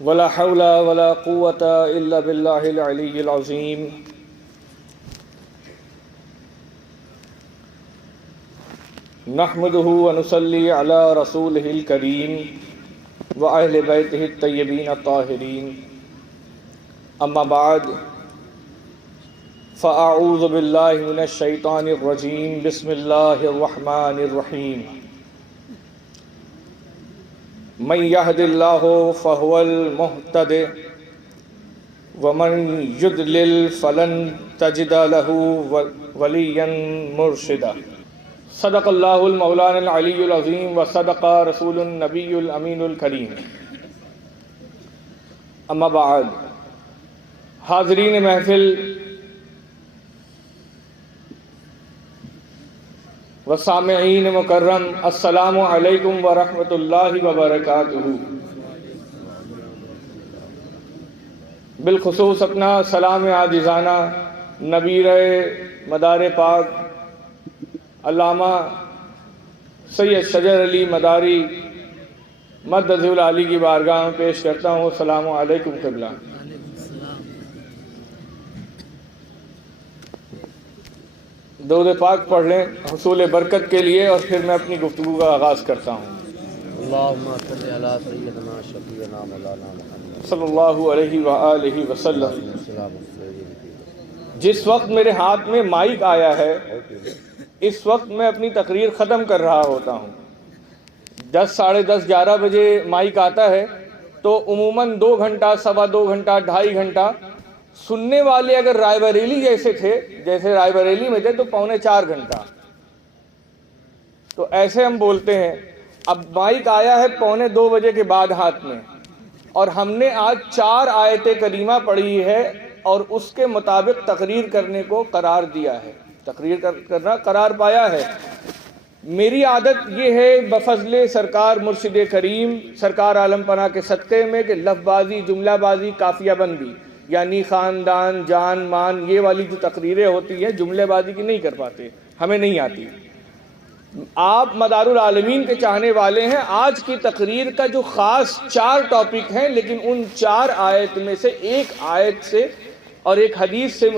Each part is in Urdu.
ولا حول ولا قوة إلا بالله العلي العظيم نحمده ونصلي على رسوله الكريم وأهل بيته الطيبين الطاهرين أما بعد فأعوذ بالله من الشيطان الرجيم بسم الله الرحمن الرحيم من يهد الله فهو المهتد ومن يضلل فلن تجد له وليا مرشدا صدق الله المولانا العلي العظيم وصدق رسول النبي الأمين الكريم اما بعد حاضرین محفل وسامعین مکرم، السلام علیکم ورحمۃ اللہ وبرکاتہ۔ بالخصوص اپنا سلام عاجزانہ نبیر مدار پاک علامہ سید شجر علی مداری مدد العالی کی بارگاہ میں پیش کرتا ہوں۔ السلام علیکم قبلہ۔ درود پاک پڑھ لیں حصول برکت کے لیے، اور پھر میں اپنی گفتگو کا آغاز کرتا ہوں۔ اللہم صلی علی سیدنا شفیعنا مولانا محمد صلی اللہ علیہ وآلہ وسلم۔ جس وقت میرے ہاتھ میں مائک آیا ہے اس وقت میں اپنی تقریر ختم کر رہا ہوتا ہوں۔ 10 ساڑھے 10 11 بجے مائک آتا ہے تو عموماً 2 گھنٹہ، سوا 2 گھنٹہ، 2.5 گھنٹہ سننے والے اگر رائے بریلی جیسے رائے بریلی میں تھے تو 3.25 گھنٹہ، تو ایسے ہم بولتے ہیں۔ اب مائک آیا ہے 1:45 بجے کے بعد ہاتھ میں، اور ہم نے آج 4 آیت کریمہ پڑھی ہے اور اس کے مطابق تقریر کرنے کو قرار دیا ہے، تقریر کرنا قرار پایا ہے۔ میری عادت یہ ہے بفضل سرکار مرشد کریم سرکار عالم پناہ کے صدقے میں کہ لفظ بازی، جملہ بازی، قافیہ بندی، یعنی خاندان، جان، مان، یہ والی جو تقریریں ہوتی ہیں جملے بازی کی نہیں کر پاتے، ہمیں نہیں آتی۔ آپ مدار العالمین کے چاہنے والے ہیں۔ آج کی تقریر کا جو خاص 4 ٹاپک ہیں، لیکن ان 4 آیت میں سے ایک آیت سے اور ایک حدیث سے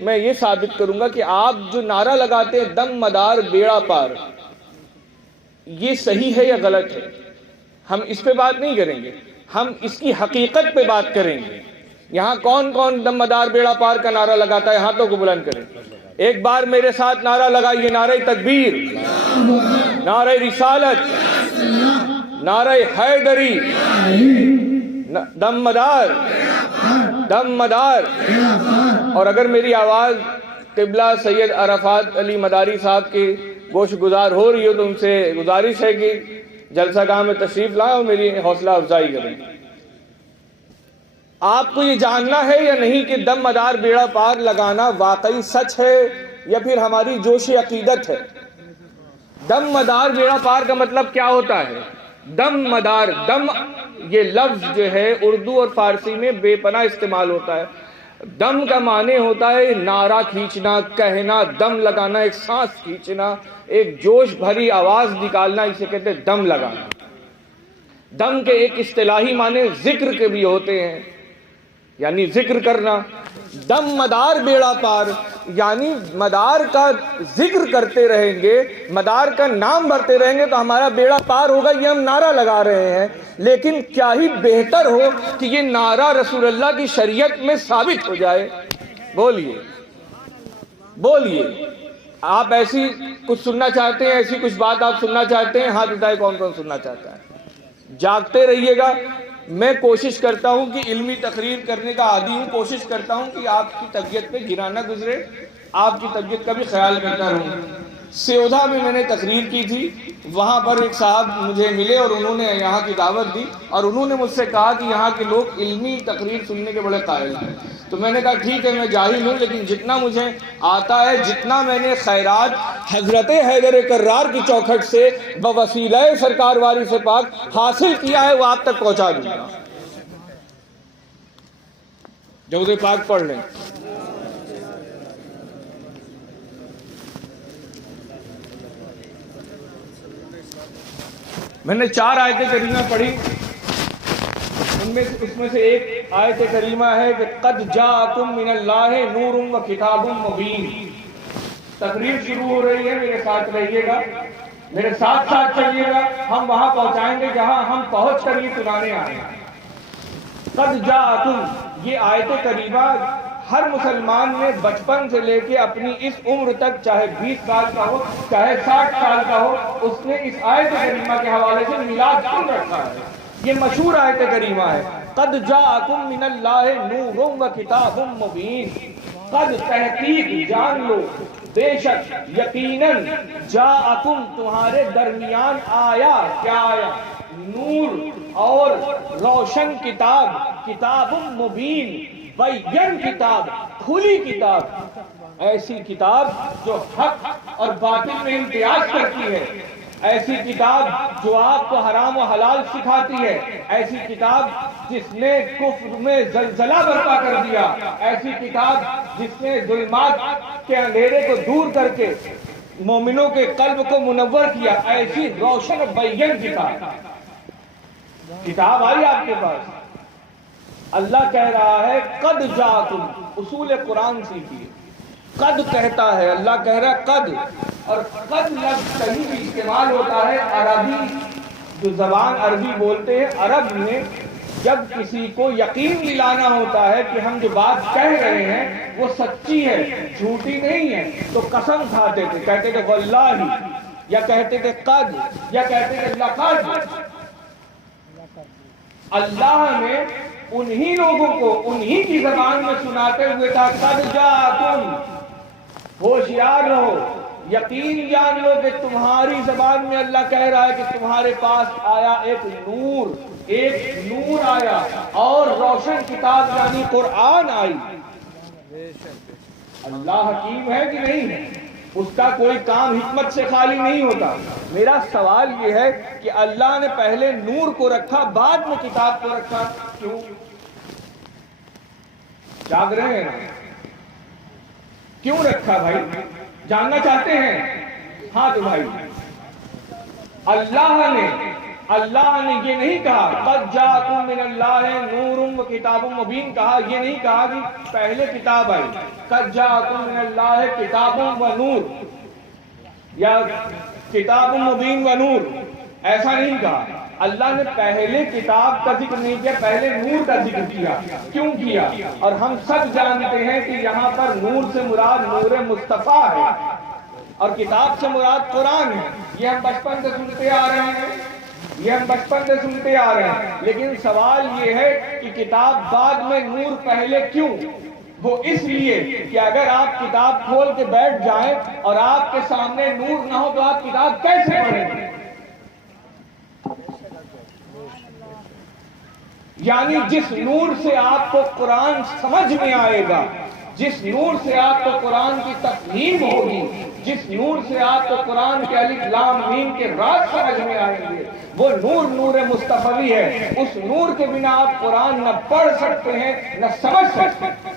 میں یہ ثابت کروں گا کہ آپ جو نعرہ لگاتے ہیں دم مدار بیڑا پار، یہ صحیح ہے یا غلط ہے۔ ہم اس پہ بات نہیں کریں گے، ہم اس کی حقیقت پہ بات کریں گے۔ یہاں کون کون دم مدار بیڑا پار کا نعرہ لگاتا ہے؟ ہاتھوں کو بلند کریں۔ ایک بار میرے ساتھ نعرہ لگائیے، نعرہ تکبیر، نعرہ رسالت، نعرہ حیدری، دم مدار، دم مدار۔ اور اگر میری آواز قبلہ سید عرفات علی مداری صاحب کی گوش گزار ہو رہی ہو تو ان سے گزارش ہے کہ جلسہ گاہ میں تشریف لائیں اور میری حوصلہ افزائی کریں۔ آپ کو یہ جاننا ہے یا نہیں کہ دم مدار بیڑا پار لگانا واقعی سچ ہے یا پھر ہماری جوشی عقیدت ہے؟ دم مدار بیڑا پار کا مطلب کیا ہوتا ہے؟ دم مدار، دم یہ لفظ جو ہے اردو اور فارسی میں بے پناہ استعمال ہوتا ہے۔ دم کا معنی ہوتا ہے نعرہ کھینچنا، کہنا، دم لگانا، ایک سانس کھینچنا، ایک جوش بھری آواز نکالنا، اسے کہتے ہیں دم لگانا۔ دم کے ایک اصطلاحی معنی ذکر کے بھی ہوتے ہیں، یعنی ذکر کرنا۔ دم مدار بیڑا پار یعنی مدار کا ذکر کرتے رہیں گے، مدار کا نام بھرتے رہیں گے تو ہمارا بیڑا پار ہوگا۔ یہ ہم نعرہ لگا رہے ہیں، لیکن کیا ہی بہتر ہو کہ یہ نعرہ رسول اللہ کی شریعت میں ثابت ہو جائے۔ بولیے بولیے، آپ ایسی کچھ سننا چاہتے ہیں؟ ایسی کچھ بات آپ سننا چاہتے ہیں؟ ہاتھ اٹھائے کون کون سننا چاہتا ہے؟ جاگتے رہیے گا۔ میں کوشش کرتا ہوں کہ علمی تقریر کرنے کا عادی ہوں، کوشش کرتا ہوں کہ آپ کی طبیعت پہ گرا نہ گزرے، آپ کی طبیعت کا بھی خیال کرتا رہوں۔ سیودھا میں نے تقریر کی تھی، وہاں پر ایک صاحب مجھے ملے اور انہوں نے یہاں کی دعوت دی، اور انہوں نے مجھ سے کہا کہ یہاں کے لوگ علمی تقریر سننے کے بڑے قائل ہیں۔ تو میں نے کہا ٹھیک ہے، میں جاہل ہوں، لیکن جتنا مجھے آتا ہے، جتنا میں نے خیرات حضرت حیدر کرار کی چوکھٹ سے بوسیلہ سرکار وارث پاک حاصل کیا ہے، وہ آپ تک پہنچا دوں گا۔ درود پاک پڑھ لیں۔ میں نے 4 آیتیں کریمہ پڑھی، ان اس میں سے ایک آیت کریمہ ہے کہ قد جاءکم من اللہ نور و کتاب مبین. تقریر شروع ہو رہی ہے، میرے ساتھ رہیے گا، میرے ساتھ ساتھ چلیے گا، ہم وہاں پہنچائیں گے جہاں ہم پہنچ کر یہ سنانے آئے ہیں. قد جاءکم، یہ آیت کریمہ ہر مسلمان نے بچپن سے لے کے اپنی اس عمر تک، چاہے 20 سال کا ہو چاہے 60 سال کا ہو، اس نے اس آیت کریمہ کے حوالے سے میلاد سن رکھا ہے. یہ مشہور آیت کریمہ ہے. قد جاءکم من اللہ نور و کتاب مبین. قد تحقیق، جان لو، بے شک، یقیناً، جاءکم تمہارے درمیان آیا. کیا آیا؟ نور اور روشن کتاب. کتاب مبین، بین کتاب، کھلی کتاب، ایسی کتاب جو حق اور باطل میں امتیاز کرتی ہے، ایسی کتاب جو آپ کو حرام و حلال سکھاتی ہے، ایسی کتاب جس نے کفر میں زلزلہ برپا کر دیا، ایسی کتاب جس نے ظلمات کے اندھیرے کو دور کر کے مومنوں کے قلب کو منور کیا. ایسی روشن بین کتاب آئی آپ کے پاس. اللہ کہہ رہا ہے قد جاءکم. اصول قرآن سیکھیے. قد کہتا ہے، اللہ کہہ رہا ہے قد. اور قد لفظ کہیں بھی استعمال ہوتا ہے عربی، جو زبان عربی بولتے ہیں، عرب میں جب کسی کو یقین دلانا ہوتا ہے کہ ہم جو بات کہہ رہے ہیں وہ سچی ہے، جھوٹی نہیں ہے، تو قسم کھاتے تھے، کہتے تھے واللہ، یا کہتے تھے قد، یا کہتے تھے لقد. اللہ نے انہی لوگوں کو انہی کی زبان میں سناتے ہوئے تھا قد جاءکم. ہوشیار رہو، یقین جان لو کہ تمہاری زبان میں اللہ کہہ رہا ہے کہ تمہارے پاس آیا ایک نور آیا، اور روشن کتاب یعنی قرآن آئی. اللہ حکیم ہے کہ نہیں ہے؟ اس کا کوئی کام حکمت سے خالی نہیں ہوتا. میرا سوال یہ ہے کہ اللہ نے پہلے نور کو رکھا، بعد میں کتاب کو رکھا، کیوں؟ جاگ رہے ہیں؟ کیوں رکھا بھائی؟ جاننا چاہتے ہیں؟ ہاں تو بھائی، اللہ نے یہ نہیں کہا قد جاءکم من اللہ نور و کتاب مبین کہا، یہ نہیں کہا کہ پہلے کتاب آئی. قد جاءکم من اللہ کتاب و نور یا کتاب مبین و نور، ایسا نہیں کہا. اللہ نے پہلے کتاب کا ذکر نہیں کیا، پہلے نور کا ذکر کیا. کیوں کیا؟ اور ہم سب جانتے ہیں کہ یہاں پر نور سے مراد نور مصطفیٰ ہے، اور کتاب سے مراد قرآن ہے. یہ ہم بچپن سے سنتے آ رہے ہیں، لیکن سوال یہ ہے کہ کتاب بعد میں نور پہلے کیوں؟ وہ اس لیے کہ اگر آپ کتاب کھول کے بیٹھ جائیں اور آپ کے سامنے نور نہ ہو تو آپ کتاب کیسے پڑھیں گے؟ یعنی جس نور سے آپ کو قرآن سمجھ میں آئے گا، جس نور سے آپ کو قرآن کی تفہیم ہوگی، جس نور سے آپ کو قرآن کے الف لام میم کے راز سمجھ میں آئیں گے، وہ نور مصطفی ہے. اس نور کے بنا آپ قرآن نہ پڑھ سکتے ہیں نہ سمجھ سکتے ہیں.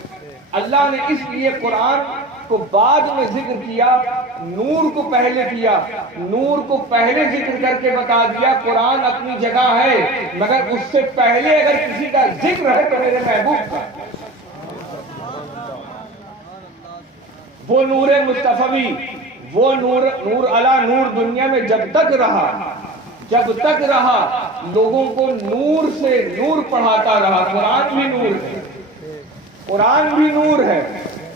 اللہ نے اس لیے قرآن کو بعد میں ذکر کیا، نور کو پہلے کیا. نور کو پہلے ذکر کر کے بتا دیا قرآن اپنی جگہ ہے، مگر اس سے پہلے اگر کسی کا ذکر ہے تو میرے محبوب کا. وہ نور مصطفی، وہ نور علا نور دنیا میں جب تک رہا لوگوں کو نور سے نور پڑھاتا رہا. قرآن بھی نور ہے،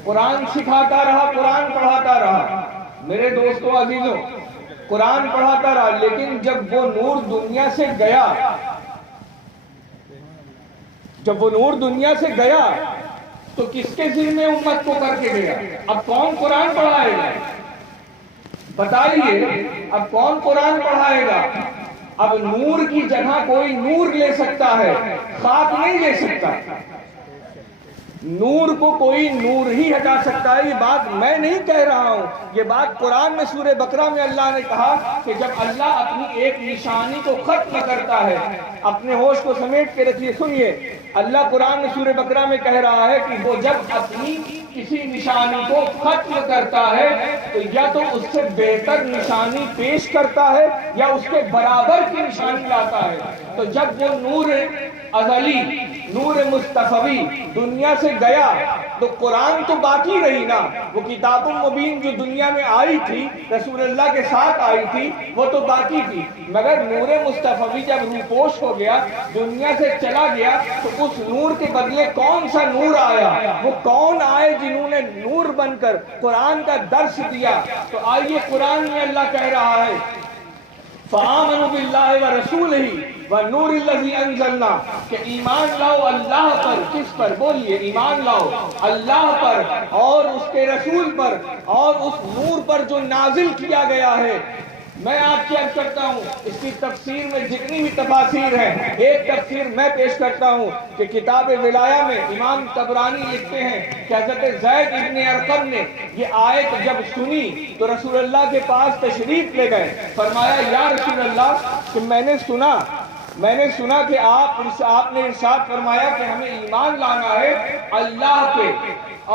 قرآن سکھاتا رہا، قرآن پڑھاتا رہا. میرے دوستو عزیزوں، قرآن پڑھاتا رہا، لیکن جب وہ نور دنیا سے گیا تو کس کے ذمہ امت کو کر کے گیا؟ اب کون قرآن پڑھائے گا؟ بتائیے، اب کون قرآن پڑھائے گا؟ اب نور کی جگہ کوئی نور لے سکتا ہے، خاک نہیں لے سکتا. نور کو کوئی نور ہی ہٹا سکتا ہے. یہ بات میں نہیں کہہ رہا ہوں، یہ بات قرآن میں سورہ بقرہ میں اللہ نے کہا کہ جب اللہ اپنی ایک نشانی کو ختم کرتا ہے، اپنے ہوش کو سمیٹ کے رکھیے، سنیے، اللہ قرآن میں سورہ بقرہ میں کہہ رہا ہے کہ وہ جب اپنی کسی نشانی کو ختم کرتا ہے تو یا تو اس سے بہتر نشانی پیش کرتا ہے یا اس کے برابر کی نشانی لاتا ہے. تو جب وہ نور ازلی، نور مصطفی دنیا سے گیا تو قرآن تو باقی رہی نا. وہ کتاب مبین جو دنیا میں آئی تھی، رسول اللہ کے ساتھ آئی تھی، وہ تو باقی تھی. مگر نور مصطفی جب روپوش ہو گیا، دنیا سے چلا گیا، تو اس نور کے بدلے کون سا نور آیا؟ وہ کون آئے جنہوں نے نور بن کر قرآن کا درس دیا؟ تو آئیے قرآن میں اللہ کہہ رہا ہے فآمنوا باللہ ورسولہ والنور الذی انزلنا، کہ ایمان لاؤ اللہ پر. کس پر؟ بولیے. ایمان لاؤ اللہ پر اور اس کے رسول پر اور اس نور پر جو نازل کیا گیا ہے. میں آپ سے عرض کرتا ہوں اس کی تفسیر میں جتنی بھی تفاسیر ہیں، ایک تفسیر میں پیش کرتا ہوں کہ کتاب ولایہ میں امام طبرانی لکھتے ہیں کہ حضرت زید ابن ارقم نے یہ آیت جب سنی تو رسول اللہ کے پاس تشریف لے گئے. فرمایا یا رسول اللہ کہ میں نے سنا کہ آپ نے ارشاد فرمایا کہ ہمیں ایمان لانا ہے اللہ پہ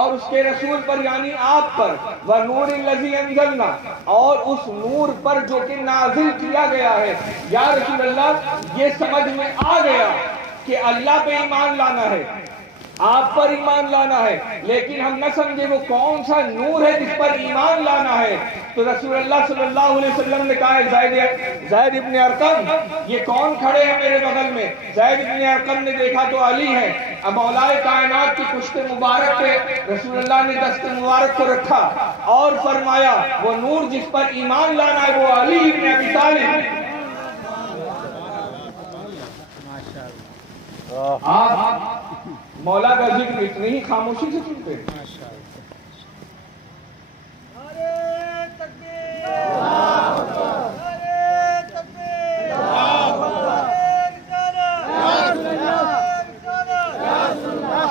اور اس کے رسول پر، یعنی آپ پر، وَنُورِ الَّذِي أَنزَلْنَا، اور اس نور پر جو کہ نازل کیا گیا ہے. یا رسول اللہ یہ سمجھ میں آ گیا کہ اللہ پہ ایمان لانا ہے، آپ پر ایمان لانا ہے، لیکن ہم نہ سمجھے وہ کون سا نور ہے جس پر ایمان لانا ہے. تو رسول اللہ صلی اللہ علیہ وسلم نے کہا زید ابن ارقم یہ کون کھڑے ہیں میرے بغل میں؟ زید ابن ارقم نے دیکھا تو علی ہے. اب مولا کائنات کی پشت مبارک پہ رسول اللہ نے دست مبارک کو رکھا اور فرمایا وہ نور جس پر ایمان لانا ہے وہ علی ابن ابی طالب. آپ مولا کا ذکر اتنی ہی خاموشی سے سنتے ہیں.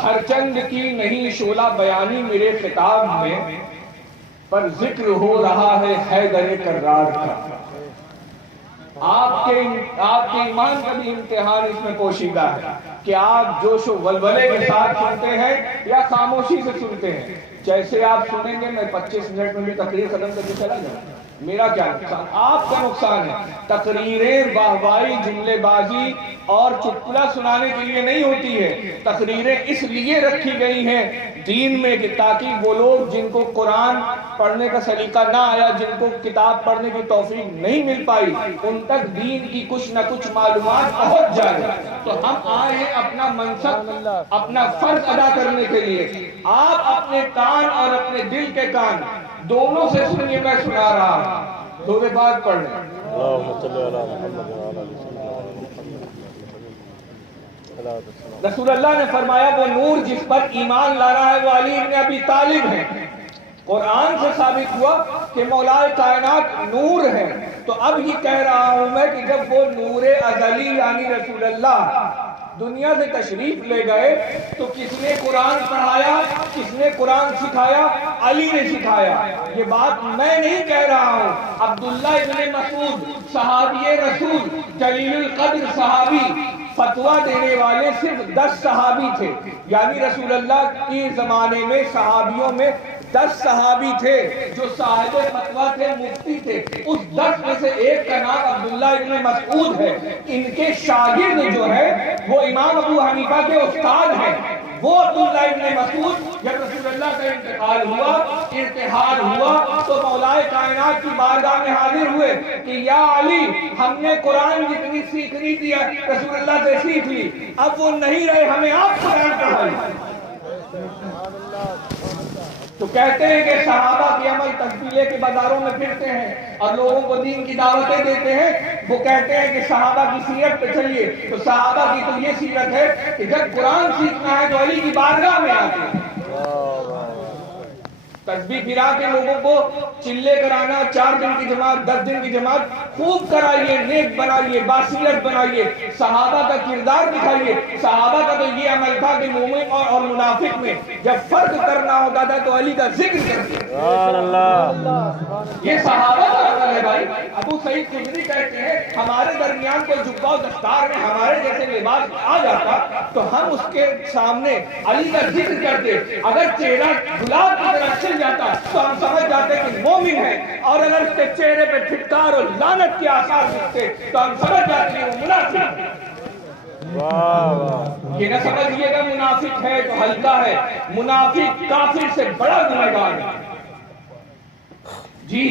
ہر چند کی نہیں شعلہ بیانی میرے خطاب میں، پر ذکر ہو رہا ہے حیدر کرار کا. آپ کے ایمان کا بھی امتحان اس میں پوشیدہ ہے کہ آپ جوش و ولولے کے ساتھ سنتے ہیں یا خاموشی سے سنتے ہیں. جیسے آپ سنیں گے میں 25 منٹ میں بھی تقریر ختم کر کے چلا جاؤں. میرا کیا نقصان؟ آپ کا نقصان ہے. تقریریں واہوائی، جملے بازی اور چٹکلا سنانے کے لیے نہیں ہوتی ہے. تقریریں اس لیے رکھی گئی ہیں دین میں کہ تاکہ وہ لوگ جن کو قرآن پڑھنے کا سلیقہ نہ آیا، جن کو کتاب پڑھنے کی توفیق نہیں مل پائی، ان تک دین کی کچھ نہ کچھ معلومات پہنچ جائے. تو ہم آئے ہیں اپنا منصب، اپنا فرض ادا کرنے کے لیے. آپ اپنے کان اور اپنے دل کے کان دونوں سے سنیے. میں سنا رہا ہوں، دو بات پڑھ لیں. رسول اللہ نے فرمایا وہ نور جس پر ایمان لانا ہے وہ علی ابن ابی طالب ہے. قرآن سے ثابت ہوا کہ مولا کائنات نور ہے. تو اب یہ کہہ رہا ہوں میں کہ جب وہ نور ازلی یعنی رسول اللہ دنیا سے تشریف لے گئے تو کس نے قرآن پڑھایا، کس نے قرآن سکھایا؟ علی نے سکھایا. یہ بات میں نہیں کہہ رہا ہوں. عبداللہ ابن مسعود صحابی رسول جلیل القدر صحابی، فتویٰ دینے والے صرف 10 صحابی تھے. یعنی رسول اللہ کے زمانے میں صحابیوں میں 10 صحابی تھے جو صاحب فتویٰ تھے، مفتی تھے. اس 10 میں سے ایک کا نام عبداللہ ابن مسعود ہے. ان کے شاگرد جو ہے وہ امام ابو حنیفہ کے استاد ہیں. وہ عبداللہ ابن مسعود جب رسول اللہ کا انتقال ہوا، ارتحال ہوا، تو مولا کائنات کی بارگاہ میں حاضر ہوئے کہ یا علی ہم نے قرآن جتنی سیکھنی تھی رسول اللہ سے سیکھ لی، اب وہ نہیں رہے، ہمیں آپ قرآن پڑھائیں. تو کہتے ہیں کہ صحابہ کی عمل تسبیح لے کے بازاروں میں پھرتے ہیں اور لوگوں کو دین کی دعوتیں دیتے ہیں. وہ کہتے ہیں کہ صحابہ کی سیرت پہ چلیے. تو صحابہ کی تو یہ سیرت ہے کہ جب قرآن سیکھنا ہے تو علی کی بارگاہ میں آتے ہیں. تسبیح پھرا کے لوگوں کو چلے کرانا، 4 دن کی جماعت، 10 دن کی جماعت خوب کرائیے، نیک بنائیے، باصیرت بنائیے، صحابہ کا کردار دکھائیے. صحابہ کا تو یہ عمل تھا کہ مومن اور منافق میں جب فرق کرنا ہوتا تھا تو علی کا ذکر کرتے. یہ صحابہ کا عمل ہے. ہے بھائی؟ ابو سعید خدری کہتے ہیں ہمارے درمیان کوئی جبہ و دستار میں ہمارے جیسے لباس آ جاتا تو ہم اس کے سامنے علی کا ذکر کرتے، اگر چہرہ گلاب کی طرح کھل جاتا تو ہم سمجھ جاتے کہ مومن ہے، اور اگر اس کے چہرے پہ پھٹکار اور لعنت کے آثار دکھتے تو ہم سمجھ جاتے کہ وہ منافق ہے۔ یہ نہ سمجھیے گا منافق ہے تو ہلکا ہے، منافق کافر سے بڑا گنہگار ہے۔ جی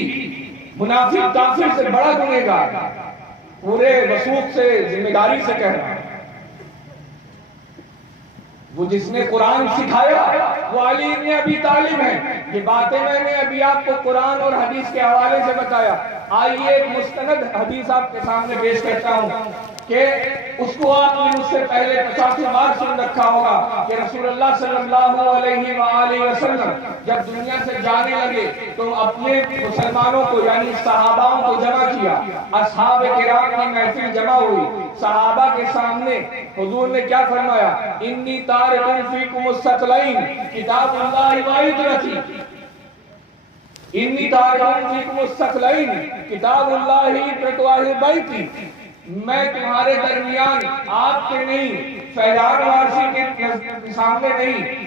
منافق کافر سے بڑا گنہگار، پورے وثوق سے ذمہ داری سے کہہ رہا ہے۔ وہ جس نے قرآن سکھایا وہ علی ابن ابی طالب ہے۔ یہ باتیں میں نے ابھی آپ کو قرآن اور حدیث کے حوالے سے بتایا۔ آئیے ایک مستند حدیث آپ کے سامنے پیش کرتا ہوں کہ اس کو آپ نے مجھ سے پہلے 50 بار سن رکھا ہوگا کہ رسول اللہ صلی اللہ علیہ وآلہ وسلم جب دنیا سے جانے لگے تو اپنے مسلمانوں کو یعنی صحاباؤں کو جمع کیا، اصحاب کرام کی محفل جمع ہوئی، صحابہ کے سامنے حضور نے کیا فرمایا؟ انی تارک فیکم الثقلین کتاب اللہ و ہجرتی، انی تارک فیکم الثقلین کتاب اللہ و بیتی، میں تمہارے درمیان آپ کے نہیں، فیضان وارثی کے سامنے نہیں،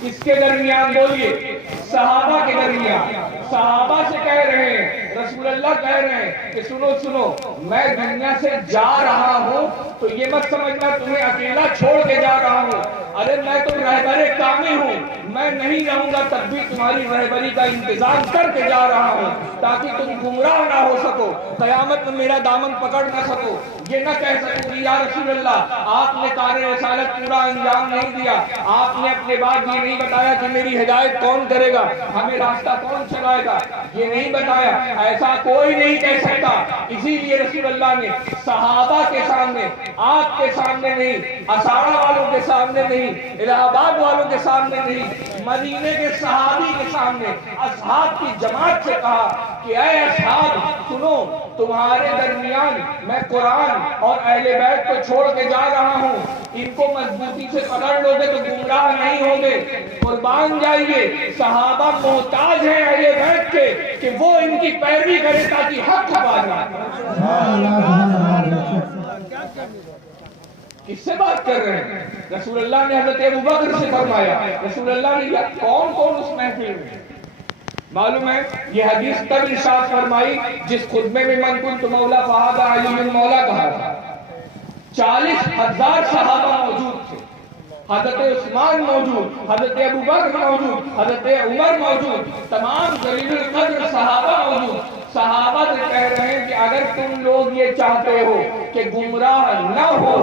کس کے درمیان بولیے؟ صحابہ کے درمیان۔ صحابہ سے کہہ رہے ہیں، رسول اللہ کہہ رہے ہیں کہ سنو سنو، میں دنیا سے جا رہا ہوں تو یہ مت سمجھنا تمہیں اکیلا چھوڑ کے جا رہا ہوں، ارے میں تو رہبر کامل ہوں، میں نہیں رہوں گا تب بھی تمہاری رہبری کا انتظام کر کے جا رہا ہوں تاکہ تم گمراہ نہ ہو سکو، قیامت میں میرا دامن پکڑ نہ سکو، یہ نہ کہہ سکو کہ یا رسول اللہ آپ نے کار رسالت پورا انجام نہیں دیا، آپ نے اپنے بعد یہ نہیں بتایا کہ میری ہدایت کون کرے گا، ہمیں راستہ کون چلائے گا، یہ نہیں بتایا، ایسا کوئی نہیں کہہ سکتا۔ اسی لیے رسول اللہ نے صحابہ کے سامنے، آپ کے سامنے نہیں، اسارہ والوں کے سامنے نہیں، الہ آباد والوں کے سامنے نہیں، مدینے کے صحابی کے سامنے اصحاب کی جماعت سے کہا کہ اے اصحاب سنو، تمہارے درمیان میں قرآن اور اہل بیت کو چھوڑ کے جا رہا ہوں، ان کو مضبوطی سے پکڑ لو گے تو گمراہ نہیں ہوگے، قربان جائیے، صحابہ محتاج ہیں اہل بیت کے کہ وہ ان کی پیروی کرے تاکہ حق پا جائے۔ کس سے بات کر رہے ہیں؟ رسول اللہ نے حضرت ابوبکر سے فرمایا، رسول اللہ نے کیا کون کون اس محفل میں؟ معلوم ہے یہ حدیث تب ارشاد فرمائی جس خطبے میں من کنت مولا فہذا علی مولا کہا تھا، 40,000 صحابہ موجود تھے، حضرت عثمان موجود، حضرت ابوبکر موجود، حضرت عمر موجود، تمام جلیل القدر صحابہ موجود۔ صحابہ سے کہہ رہے ہیں کہ اگر تم لوگ یہ چاہتے ہو کہ گمراہ نہ ہو،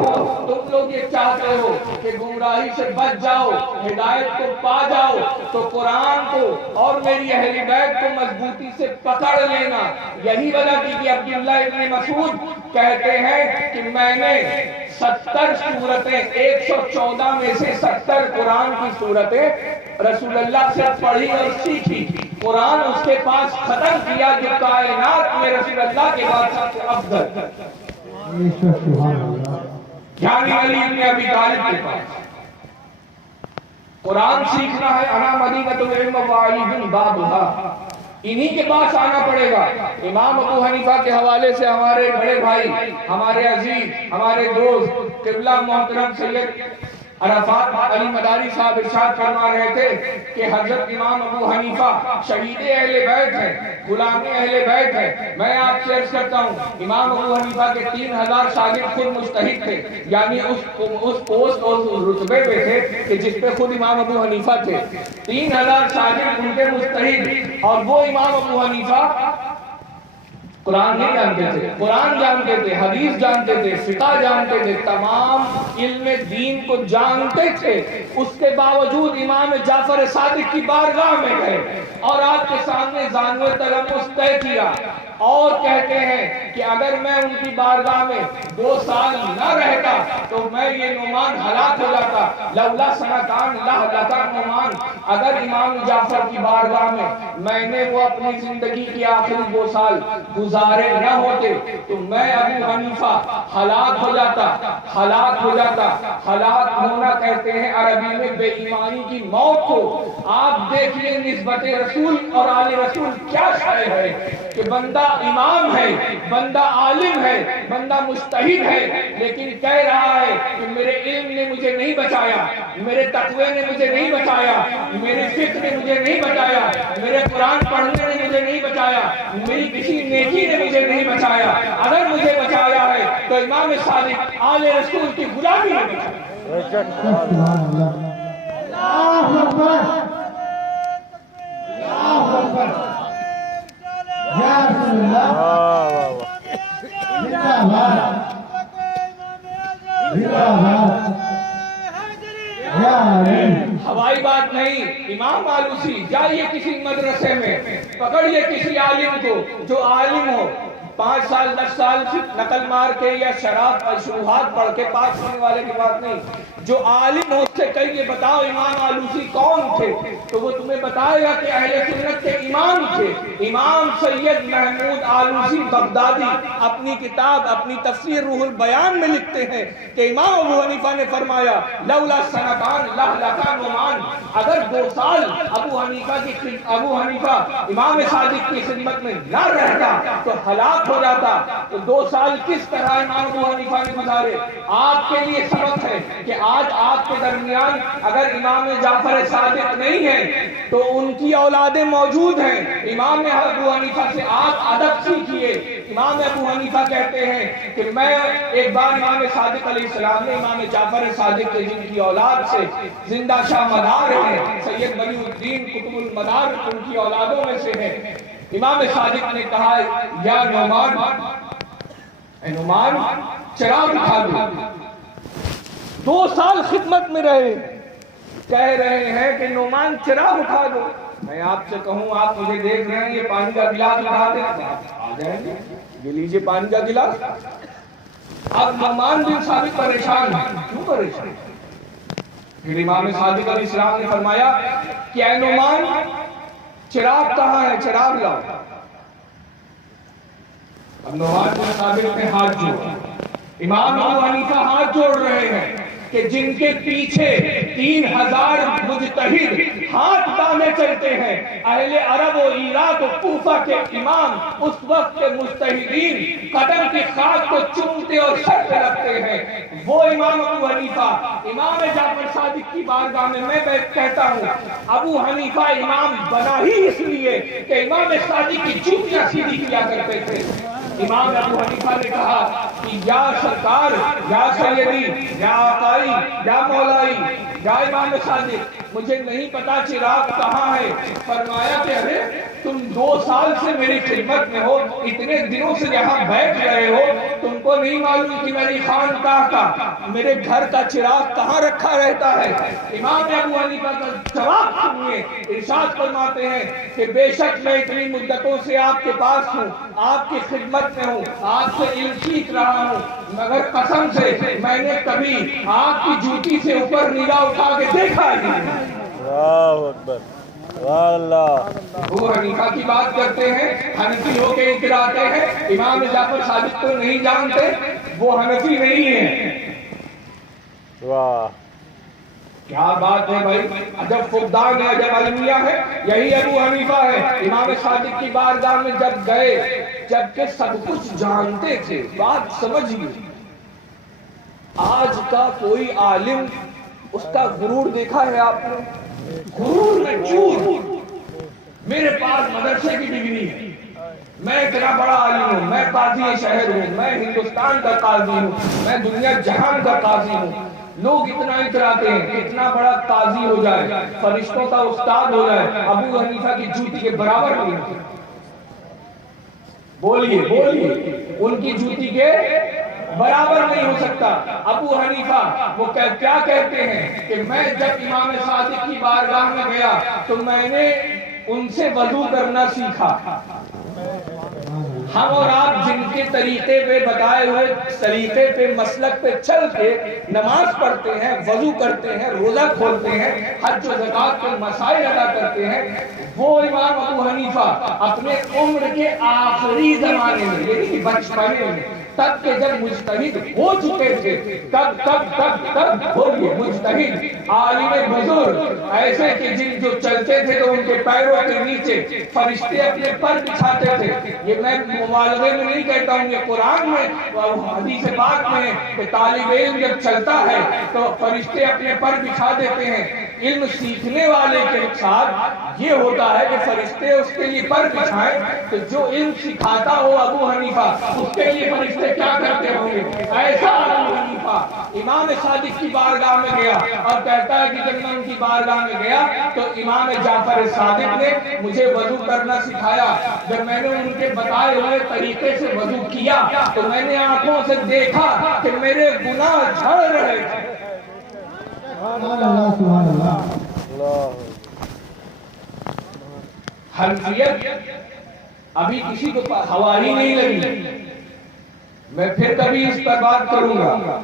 تم لوگ یہ چاہتے ہو کہ گمراہی سے بچ جاؤ، ہدایت کو پا جاؤ، تو قرآن کو اور میری اہل بیت کو مضبوطی سے پکڑ لینا۔ یہی وجہ تھی کہ عبداللہ ابن مسعود کہتے ہیں کہ میں نے 70 سورتیں 114 میں سے 70 قرآن کی سورتیں رسول اللہ سے پڑھی اور سیکھی، قرآن اس کے پاس ختم کیا جو کائنات میں رسول اللہ کے بعد سب سے افضل، یعنی علی ابن ابی طالب کے پاس۔ قرآن سیکھنا ہے، انا مدینۃ العلم وعلی بابھا، انہی کے پاس آنا پڑے گا۔ امام ابو حنیفہ کے حوالے سے ہمارے بڑے بھائی، ہمارے عزیز، ہمارے دوست قبلہ محترم سید عرفات علی مداری صاحب ارشاد فرما رہے تھے کہ حضرت امام ابو حنیفہ شہید اہل بیت ہیں، غلام اہل بیت ہیں۔ میں آپ سے عرض کرتا ہوں امام ابو حنیفہ کے 3000 شاگرد خود مجتہد تھے، یعنی اس پوسٹ اور رتبے پہ تھے کہ جس پہ خود امام ابو حنیفہ تھے، 3000 شاگرد ان کے مجتہد، اور وہ امام ابو حنیفہ قرآن نہیں جانتے تھے، قرآن جانتے تھے، حدیث جانتے تھے، فقہ جانتے تھے، تمام علم دین کو جانتے تھے، اس کے باوجود امام جعفر صادق کی بارگاہ میں گئے اور آپ کے سامنے زانو تلمس طے کیا اور کہتے ہیں کہ اگر میں ان کی بارگاہ میں 2 سال نہ رہتا تو میں یہ نعمان ہلاک ہو جاتا، لولا سنتان لہلک نعمان، اگر امام جعفر کی بارگاہ میں نے وہ اپنی زندگی کے آخری 2 سال گزارے نہ ہوتے تو میں ابو حنیفہ ہلاک ہو جاتا۔ ہلاک ہونا کہتے ہیں عربی میں بے ایمانی کی موت کو۔ آپ دیکھیے نسبت رسول اور آل رسول کیا شائع ہے کہ بندہ امام ہے، بندہ عالم ہے، بندہ مجتہد ہے، لیکن کہہ رہا ہے کہ میرے علم نے مجھے نہیں بچایا، میرے تقوی نے مجھے نہیں بچایا، میری فکر نے مجھے نہیں بچایا، میرے قرآن پڑھنے نے مجھے نہیں بچایا، میری کسی نیکی نے مجھے نہیں بچایا۔ اگر مجھے بچایا ہے تو امام صادق آل رسول کی غلامی نے بچایا۔ ہوائی بات نہیں، امام آلوسی جائیے کسی مدرسے میں، پکڑیے کسی عالم کو جو عالم ہو، 5 سال 10 سال نقل مار کے یا شراب اور شبہات پڑھ کے پاس ہونے والے کی بات نہیں، جو عالم ہو اس سے کہیے بتاؤ امام آلوسی کون تھے، تو وہ تمہیں بتائے گا کہ اہل سنت کے امام تھے۔ امام سید محمود آلوسی بغدادی اپنی کتاب اپنی تفسیر روح البیان میں لکھتے ہیں کہ امام ابو حنیفہ نے فرمایا لولا سنتان لہلک نعمان، اگر 2 سال ابو حنیفہ امام صادق کی خدمت میں نہ رہتا تو ہلاک ہو جاتا۔ تو 2 سال کس طرح امام ابو حنیفہ نے گزارے؟ آپ کے لیے سبق ہے کہ آج آپ کے درمیان اگر امام جعفر صادق نہیں ہے تو ان کی اولادیں موجود ہیں۔ امام ابو حنیفہ سے آپ ادب سیکھیے۔ امام ابو حنیفہ کہتے ہیں کہ میں ایک بار امام صادق علیہ السلام نے امام جعفر صادق کے جن کی اولاد سے زندہ شاہ مدار ہیں، سید ولی الدین قطب المدار ان کی اولادوں میں سے ہیں، امام صادق نے کہا یا نعمان، اے نعمان چراغ اٹھا دو۔ 2 سال خدمت میں رہے، کہہ رہے ہیں کہ نعمان چراغ اٹھا دو۔ میں آپ سے کہوں آپ مجھے دیکھ رہے ہیں، یہ پانی کا گلاس اٹھا دیں، آ جائیں گے، یہ لیجئے پانی کا گلاس۔ اب نعمان بن ثابت پریشان ہے، کیوں پریشان؟ پھر امام صادق علیہ السلام نے فرمایا کہ اے نعمان چراغ کہاں ہے، چراغ لاؤ۔ اب نعمان بن ثابت نے ہاتھ جوڑا، امام ابو حنیفہ ہاتھ جوڑ رہے ہیں کہ جن کے پیچھے 3000 مجتہد ہاتھ باندھے چلتے ہیں، اہل عرب و عراق و کوفہ کے امام اس وقت کے مجتہدین قدم کی خاک کو چومتے اور سر پہ رکھتے ہیں، وہ امام ابو حنیفہ امام جعفر صادق کی بارگاہ میں کہتا ہوں ابو حنیفہ امام بنا ہی اس لیے کہ امام صادق کی جوتیاں سیدھی کیا کرتے تھے۔ امام ابو حنیفہ نے کہا کہ یا سرکار، یا سیدی، یا آقائی، یا مولائی، یا امام صادق، مجھے نہیں پتا چراغ کہاں ہے۔ فرمایا کہ ارے تم 2 سال سے میری خدمت میں ہو، اتنے دنوں سے یہاں بیٹھ رہے ہو، تم کو نہیں معلوم کہ میری خانقاہ کا، میرے گھر کا چراغ کہاں رکھا رہتا ہے؟ امام ابو حنیفہ کا جواب سنیے، ارشاد فرماتے ہیں کہ بے شک میں اتنی مدتوں سے آپ کے پاس ہوں، آپ کی خدمت میں ہوں، آپ سے علم سیکھ رہا ہوں، مگر قسم سے میں نے کبھی آپ کی جوتی سے اوپر نگاہ اٹھا کے دیکھا ہی نہیں۔ اللہ اکبر، اللہ۔ ابو حنیفہ کی بات کرتے ہیں، حنفی ہو کے اتراتے ہیں، امام جعفر صادق کو نہیں جانتے، وہ حنفی نہیں ہیں۔ واہ، کیا بات ہے بھائی، عجب فقدان ہے، عجب المیہ ہے۔ یہی ابو حنیفہ ہے، امام صادق کی بارگاہ میں جب گئے، جبکہ سب کچھ جانتے تھے، بات سمجھیے۔ آج کا کوئی عالم اس کا غرور دیکھا ہے آپ نے؟ غرور میں چور، میرے پاس مدرسے کی ڈگری ہے، میں اتنا بڑا عالم ہوں، میں قاضی شہر ہوں، میں ہندوستان کا قاضی ہوں، میں دنیا جہان کا قاضی ہوں۔ لوگ اتنا اتراتے ہیں کہ اتنا بڑا قاضی ہو جائے، فرشتوں کا استاد ہو جائے، ابو حنیفہ کی جوتی کے برابر نہیں ہوتے۔ بولیے بولیے، ان کی جوتی کے برابر نہیں ہو سکتا۔ ابو حنیفہ وہ کیا کہتے ہیں کہ میں جب امام صادق کی بارگاہ میں گیا تو میں نے ان سے وضو کرنا سیکھا، ہم اور آپ جن کے طریقے پہ بتائے ہوئے طریقے پہ مسلک پہ چل کے نماز پڑھتے ہیں، وضو کرتے ہیں، روزہ کھولتے ہیں، حج و زکوٰۃ کے مسائل ادا کرتے ہیں، وہ امام ابو حنیفہ اپنے عمر کے آخری زمانے میں، یعنی بچپنے میں، تب کہ جب مجتہد ہو چکے تھے، تب بولیے مجتہد عالم بزرگ ایسے کہ جن جو چلتے تھے تو ان کے پیروں کے نیچے فرشتے اپنے پر بچھاتے تھے. یہ میں مبالغے میں نہیں کہتا ہوں، یہ قرآن میں حدیث پاک میں کہ طالب علم جب چلتا ہے تو فرشتے اپنے پر بچھا دیتے ہیں. علم سیکھنے والے کے ساتھ یہ ہوتا ہے کہ فرشتے اس کے لیے پر بچھائیں، تو جو علم سکھاتا ہو ابو حنیفہ اس کے لیے فرشتے کیا کرتے ہوں گے. ایسا ابو حنیفہ امام صادق کی بارگاہ میں گیا اور کہتا ہے کہ جب میں ان کی بارگاہ میں گیا تو امام جعفر صادق نے مجھے وضو کرنا سکھایا. جب میں نے ان کے بتائے ہوئے طریقے سے وضو کیا تو میں نے آنکھوں سے دیکھا کہ میرے گناہ جھڑ رہے تھے. حنفیت ابھی کسی کو ہوا ہی نہیں لگی. میں پھر کبھی اس پر بات کروں گا.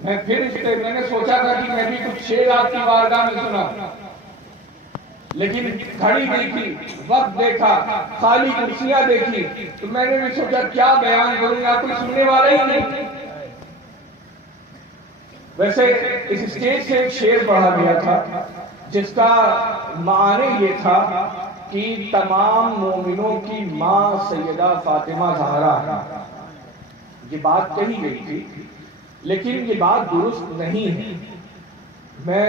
میں نے سوچا تھا کہ میں بھی کچھ شعر آپ کی بارگاہ میں سنا، لیکن گھڑی دیکھی، وقت دیکھا، خالی کرسیاں دیکھی تو میں نے بھی سوچا کیا بیان کروں گا، کوئی سننے والا ہی نہیں. ویسے اس اسٹیج سے ایک شعر پڑھا گیا تھا جس کا معنی یہ تھا کہ تمام مومنوں کی ماں سیدہ فاطمہ زہرا ہے. یہ بات کہی گئی تھی لیکن یہ بات درست نہیں ہے. میں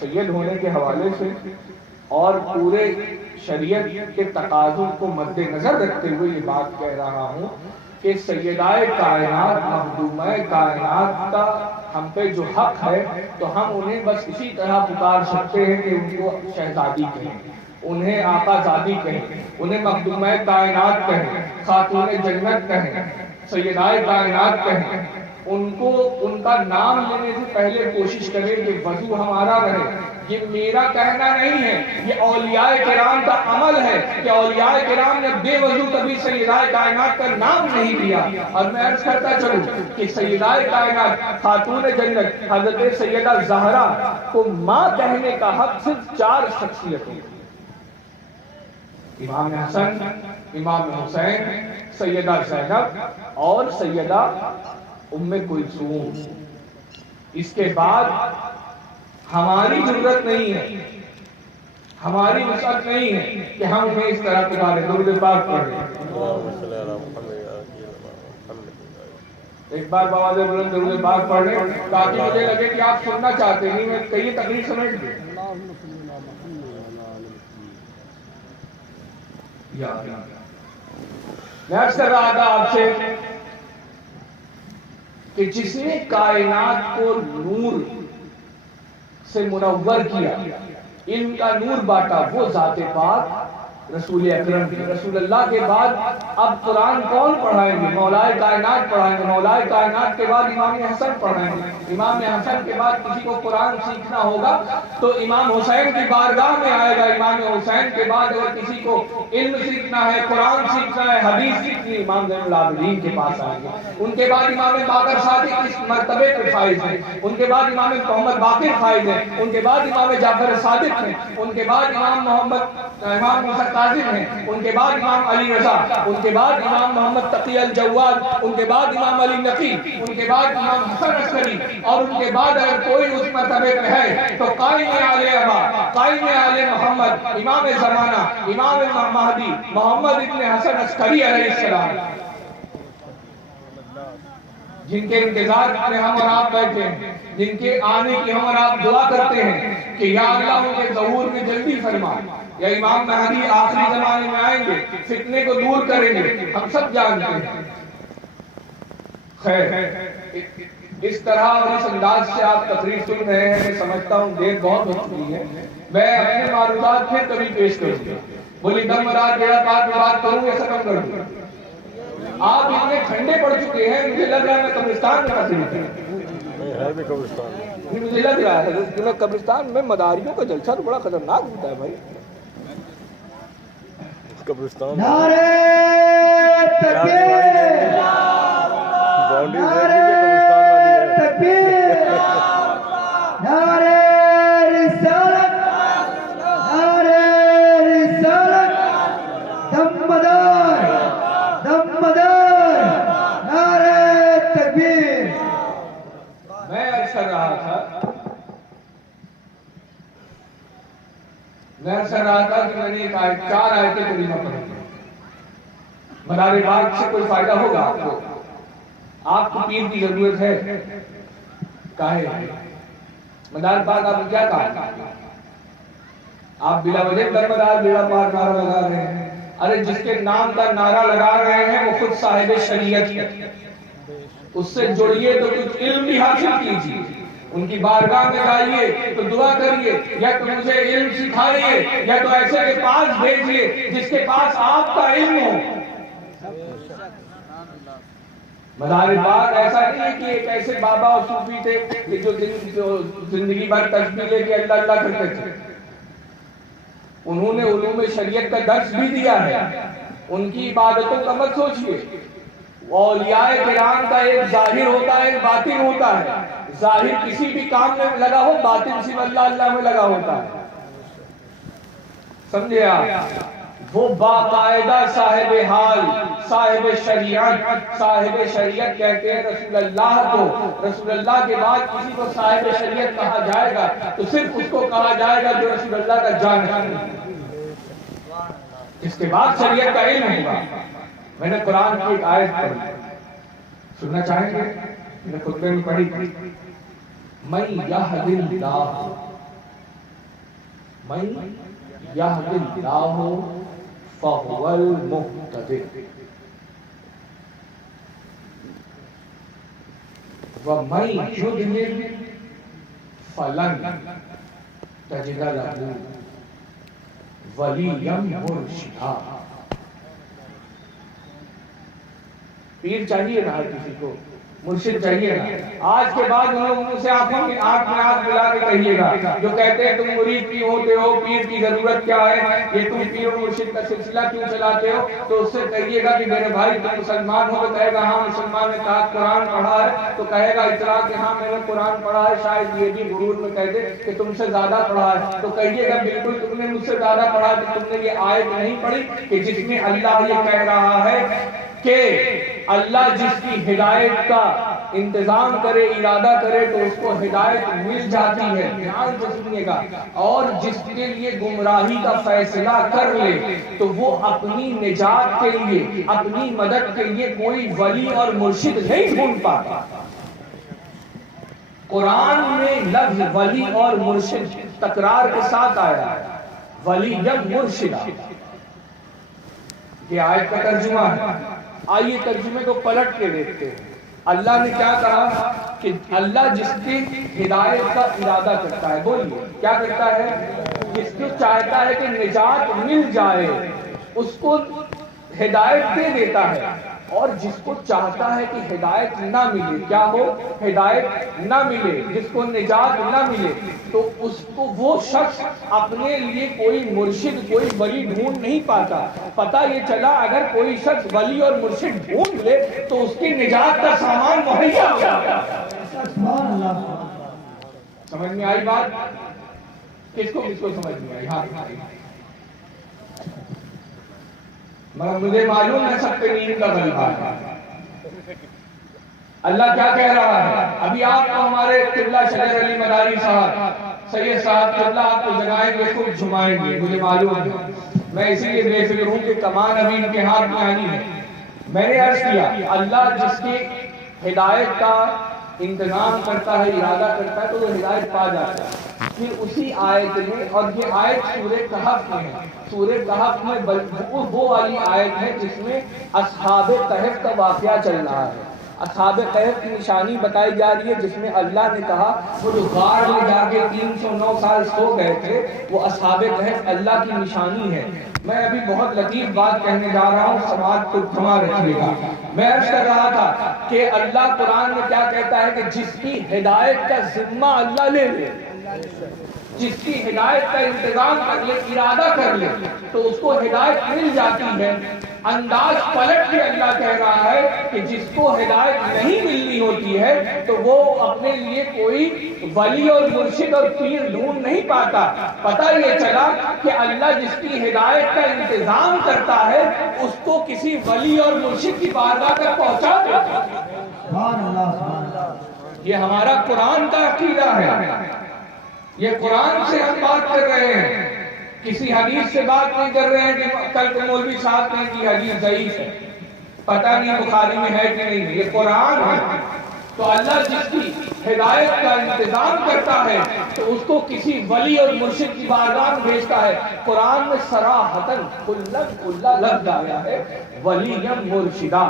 سید ہونے کے حوالے سے اور پورے شریعت کے تقاضوں کو مد نظر رکھتے ہوئے یہ بات کہہ رہا ہوں کہ سیدہ کائنات مخدومہ کائنات کا ہم پہ جو حق ہے تو ہم انہیں بس اسی طرح پکار سکتے ہیں کہ ان کو شہزادی کہیں، انہیں آقا زادی کہیں، انہیں مخدومہ کائنات کہیں، خاتون جنت کہیں، سیدہ کائنات کہیں. ان کو ان کا نام لینے سے پہلے کوشش کریں کہ وضو ہمارا رہے. یہ میرا کہنا نہیں ہے، یہ اولیاء کرام کا عمل ہے کہ اولیاء کرام نے بے وضو کبھی سیدہ کائنات کا نام نہیں لیا. اور میں عرض کرتا چلوں کہ سیدہ کائنات خاتون جنت حضرت سیدہ زہرا کو ماں کہنے کا حق صرف 4 شخصیتوں، امام حسن، امام حسین، سیدہ زینب اور سیدہ ام کلثوم. اس کے بعد ہماری ضرورت نہیں ہے، ہماری وسعت نہیں ہے کہ ہم انہیں اس طرح پکاریں. درود پاک پڑھیں. ایک بار بابا سے بلند درود پاک پڑھیں تاکہ مجھے لگے کہ آپ سننا چاہتے ہیں. میں کئی تقریر سمجھ لیں. میں عرض کر رہا تھا آپ سے کہ جس نے کائنات کو نور سے منور کیا، علم کا نور بانٹا، وہ ذات پاک رسول اکرم کی. رسول اللہ کے بعد اب قرآن کون پڑھائیں گے؟ مولائے کائنات پڑھائیں گے. مولائے کائنات کے بعد امام حسن پڑھائیں گے. امام حسن کے بعد کسی کو قرآن سیکھنا ہوگا تو امام حسین کی بارگاہ میں آئے گا. امام حسین کے بعد اگر کسی کو علم سیکھنا ہے، قرآن سیکھنا ہے، حدیث سیکھنی، امام زین العابدین کے پاس آئیں گے. ان کے بعد امام باقر صادق اس مرتبے پر فائز ہیں. ان کے بعد امام محمد باقر فائز ہیں. ان کے بعد امام جعفر صادق ہیں. ان کے بعد امام موسیٰ کاظم ہیں. ان کے بعد امام علی رضا. ان کے بعد امام محمد تقی الجواد. ان کے بعد امام علی نقی. ان کے بعد امام حسن عسکری. اور ان کے بعد اگر کوئی اس مرتبے پہ ہے تو قائم آل ابا، قائم آل محمد، امام زمانہ، امام مہدی محمد ابن حسن عسکری علیہ السلام، جن کے انتظار میں ہم اور آپ بیٹھے ہیں، جن کے آنے کی ہم اور آپ دعا کرتے ہیں کہ یا اللہ ان کے ظہور میں جلدی فرما. یا امام مہدی آخری زمانے میں آئیں گے، فتنے کو دور کریں گے، ہم سب جانتے ہیں. خیر، اس طرح اور اس انداز سے آپ تقریر سن رہے ہیں. میں سمجھتا ہوں دیر بہت ہو چکی ہے. میں اپنے معروضات پھر کبھی پیش کروں گا. بولی دم مدار بیڑا پار میں بات کروں یا ختم کر دوں؟ آپ اتنے ٹھنڈے پڑ چکے ہیں، مجھے لگ رہا ہے میں قبرستان میں تقریر کروں. مجھے لگ رہا ہے کہ میں قبرستان میں مداریوں کا جلسہ تو بڑا خطرناک ہوتا ہے بھائی. قبرستان تکبیر نعرہ تکبیر نعرہ رسالت نعرہ رسالت دم مدار نعرہ تکبیر. میں عرض کر رہا تھا کہ میں نے ایک آیت 4 آیتیں کریمہ پڑھی. مدار باغ سے کوئی فائدہ ہوگا آپ کو؟ آپ کو پیر کی ضرورت ہے کاہے؟ مدار باغ آپ نے کیا کہا؟ آپ بلا وجہ مدار بیڑا پار نعرہ لگا رہے ہیں. ارے جس کے نام کا نعرہ لگا رہے ہیں وہ خود صاحب شریعت ہے. اس سے جڑیے تو کچھ علم بھی حاصل کیجیے. ان کی بارگاہ میں جائیے تو دعا کریے، یا تو مجھے علم سکھائیے، یا تو ایسے کے پاس بھیجیے جس کے پاس آپ کا علم ہو. مدار باغ ایسا نہیں ہے کہ ایک ایسے بابا اور صوفی تھے کہ جو زندگی بھر تسبیح لے کے اللہ اللہ کرتے تھے. انہوں نے علوم شریعت کا درس بھی دیا ہے. ان کی عبادتوں کا مت سوچیے. اولیاء کرام کا ایک ظاہر ہوتا ہے، ایک باطن ہوتا ہے. ظاہر کسی بھی کام میں لگا ہو، باطن صرف اللہ اللہ میں لگا ہوتا ہے. سمجھے آپ؟ وہ باقاعدہ صاحب حال، صاحب شریعت کہتے ہیں رسول اللہ کو. رسول اللہ کے بعد کسی کو صاحب شریعت کہا جائے گا تو صرف اس کو کہا جائے گا جو رسول اللہ کا جانشین ہے، اس کے بعد شریعت کا علم ہوگا. میں نے قرآن کی ایک آیت پڑھی، سننا چاہیں گے؟ میں نے خطبے میں پڑھی تھی. من یہد اللہ فہو المہتدی ومن یضلل فلن تجد لہ ولیا مرشدا. پیر چاہیے نا ہر کسی کو، مرشد چاہیے نا. آج کے بعد ان لوگوں سے آنکھ میں آنکھ ملا کے کہیے گا جو کہتے ہیں تم مرید کیوں ہوتے ہو، پیر کی ضرورت کیا ہے، یہ تم پیر و مرشد کا سلسلہ کیوں چلاتے ہو، تو اس سے کہیے گا کہ میرے بھائی تم مسلمان ہو. تو کہے گا ہاں مسلمان نے کہا قرآن پڑھا ہے، تو کہے گا اطلاع کہ ہاں میں نے قرآن پڑھا ہے. شاید یہ بھی غرور میں کہہ دے کہ تم سے زیادہ پڑھا ہے، تو کہیے گا بالکل تم نے مجھ سے زیادہ پڑھا ہے. تو تم نے یہ آیت نہیں پڑھی کہ جس میں اللہ یہ کہہ رہا ہے کہ اللہ جس کی ہدایت کا انتظام کرے، ارادہ کرے تو اس کو ہدایت مل جاتی ہے. دھیان سے سنیے گا. اور جس کے لیے گمراہی کا فیصلہ کر لے تو وہ اپنی نجات کے لیے، اپنی مدد کے لیے کوئی ولی اور مرشد نہیں ڈھونڈ پاتا. قرآن میں لفظ ولی اور مرشد تکرار کے ساتھ آیا ہے. ولی یا مرشد، یہ آیت کا ترجمہ ہے. آئیے ترجمے کو پلٹ کے دیکھتے ہیں. اللہ نے کیا کہا کہ اللہ جس کی ہدایت کا ارادہ کرتا ہے، بولیے کیا کرتا ہے؟ جس کو چاہتا ہے کہ نجات مل جائے اس کو ہدایت دے دیتا ہے، اور جس کو چاہتا ہے کہ ہدایت نہ ملے، کیا ہو؟ ہدایت نہ ملے، جس کو نجات نہ ملے تو اس کو وہ شخص اپنے لیے کوئی مرشد، کوئی ولی ڈھونڈ نہیں پاتا. پتہ یہ چلا اگر کوئی شخص ولی اور مرشد ڈھونڈ لے تو اس کی نجات کا سامان مہیا ہو جاتا ہے. سمجھ میں آئی بات؟ کس کو سمجھ میں آئی؟ ہاں مگر مجھے معلوم ہے سب پہ نیند کا غلبہ ہے. اللہ کیا کہہ رہا ہے؟ ابھی آپ کو ہمارے قبلہ شجر علی مداری صاحب، سید صاحب قبلہ آپ کو جگائیں گے، خوب جھمائیں گے، مجھے معلوم ہے. میں اسی لیے بے فکر ہوں کہ کمان ابھی ان کے ہاتھ میں آنی ہے. میں نے عرض کیا اللہ جس کی ہدایت کا انتظام کرتا ہے، ارادہ کرتا ہے تو وہ ہدایت پا جاتا ہے. پھر اسی آیت میں، اور یہ آیت سورہ کہف میں ہے، سورہ کہف میں وہ والی آیت ہے جس میں اصحاب کہف کا واقعہ چل رہا ہے. اصحاب کہف کی نشانی بتائی جا رہی ہے جس میں اللہ نے کہا وہ جو غار میں جا کے 309 سال سو گئے تھے وہ اصحاب کہف اللہ کی نشانی ہے. میں ابھی بہت لطیف بات کہنے جا رہا ہوں، سماعت کو تھما رکھیے گا. میں عرض کر رہا تھا کہ اللہ قرآن میں کیا کہتا ہے کہ جس کی ہدایت کا ذمہ اللہ لے لے، جس کی ہدایت کا انتظام کر لے، ارادہ کر لے تو اس کو ہدایت مل جاتی ہے. انداز پلٹ کے اللہ کہہ رہا ہے کہ جس کو ہدایت نہیں ملنی ہوتی ہے تو وہ اپنے لیے کوئی ولی اور مرشد اور پیر ڈھونڈ نہیں پاتا. پتہ یہ چلا کہ اللہ جس کی ہدایت کا انتظام کرتا ہے اس کو کسی ولی اور مرشد کی بارگاہ تک پہنچا دیتا ہے. سبحان اللہ سبحان اللہ. یہ ہمارا قرآن کا عقیدہ ہے. یہ قرآن سے ہم بات کر رہے ہیں, کسی حدیث سے بات نہیں کر رہے ہیں کہ کل کو مولوی صاحب نے کی حدیث ضعیف ہے, پتہ نہیں بخاری میں ہے کہ نہیں. یہ قرآن ہے. تو اللہ جس کی ہدایت کا انتظام کرتا ہے تو اس کو کسی ولی اور مرشد کی بارگاہ میں بھیجتا ہے. قرآن میں صراحتاً کھلا لفظ آیا ہے ولی مرشدہ,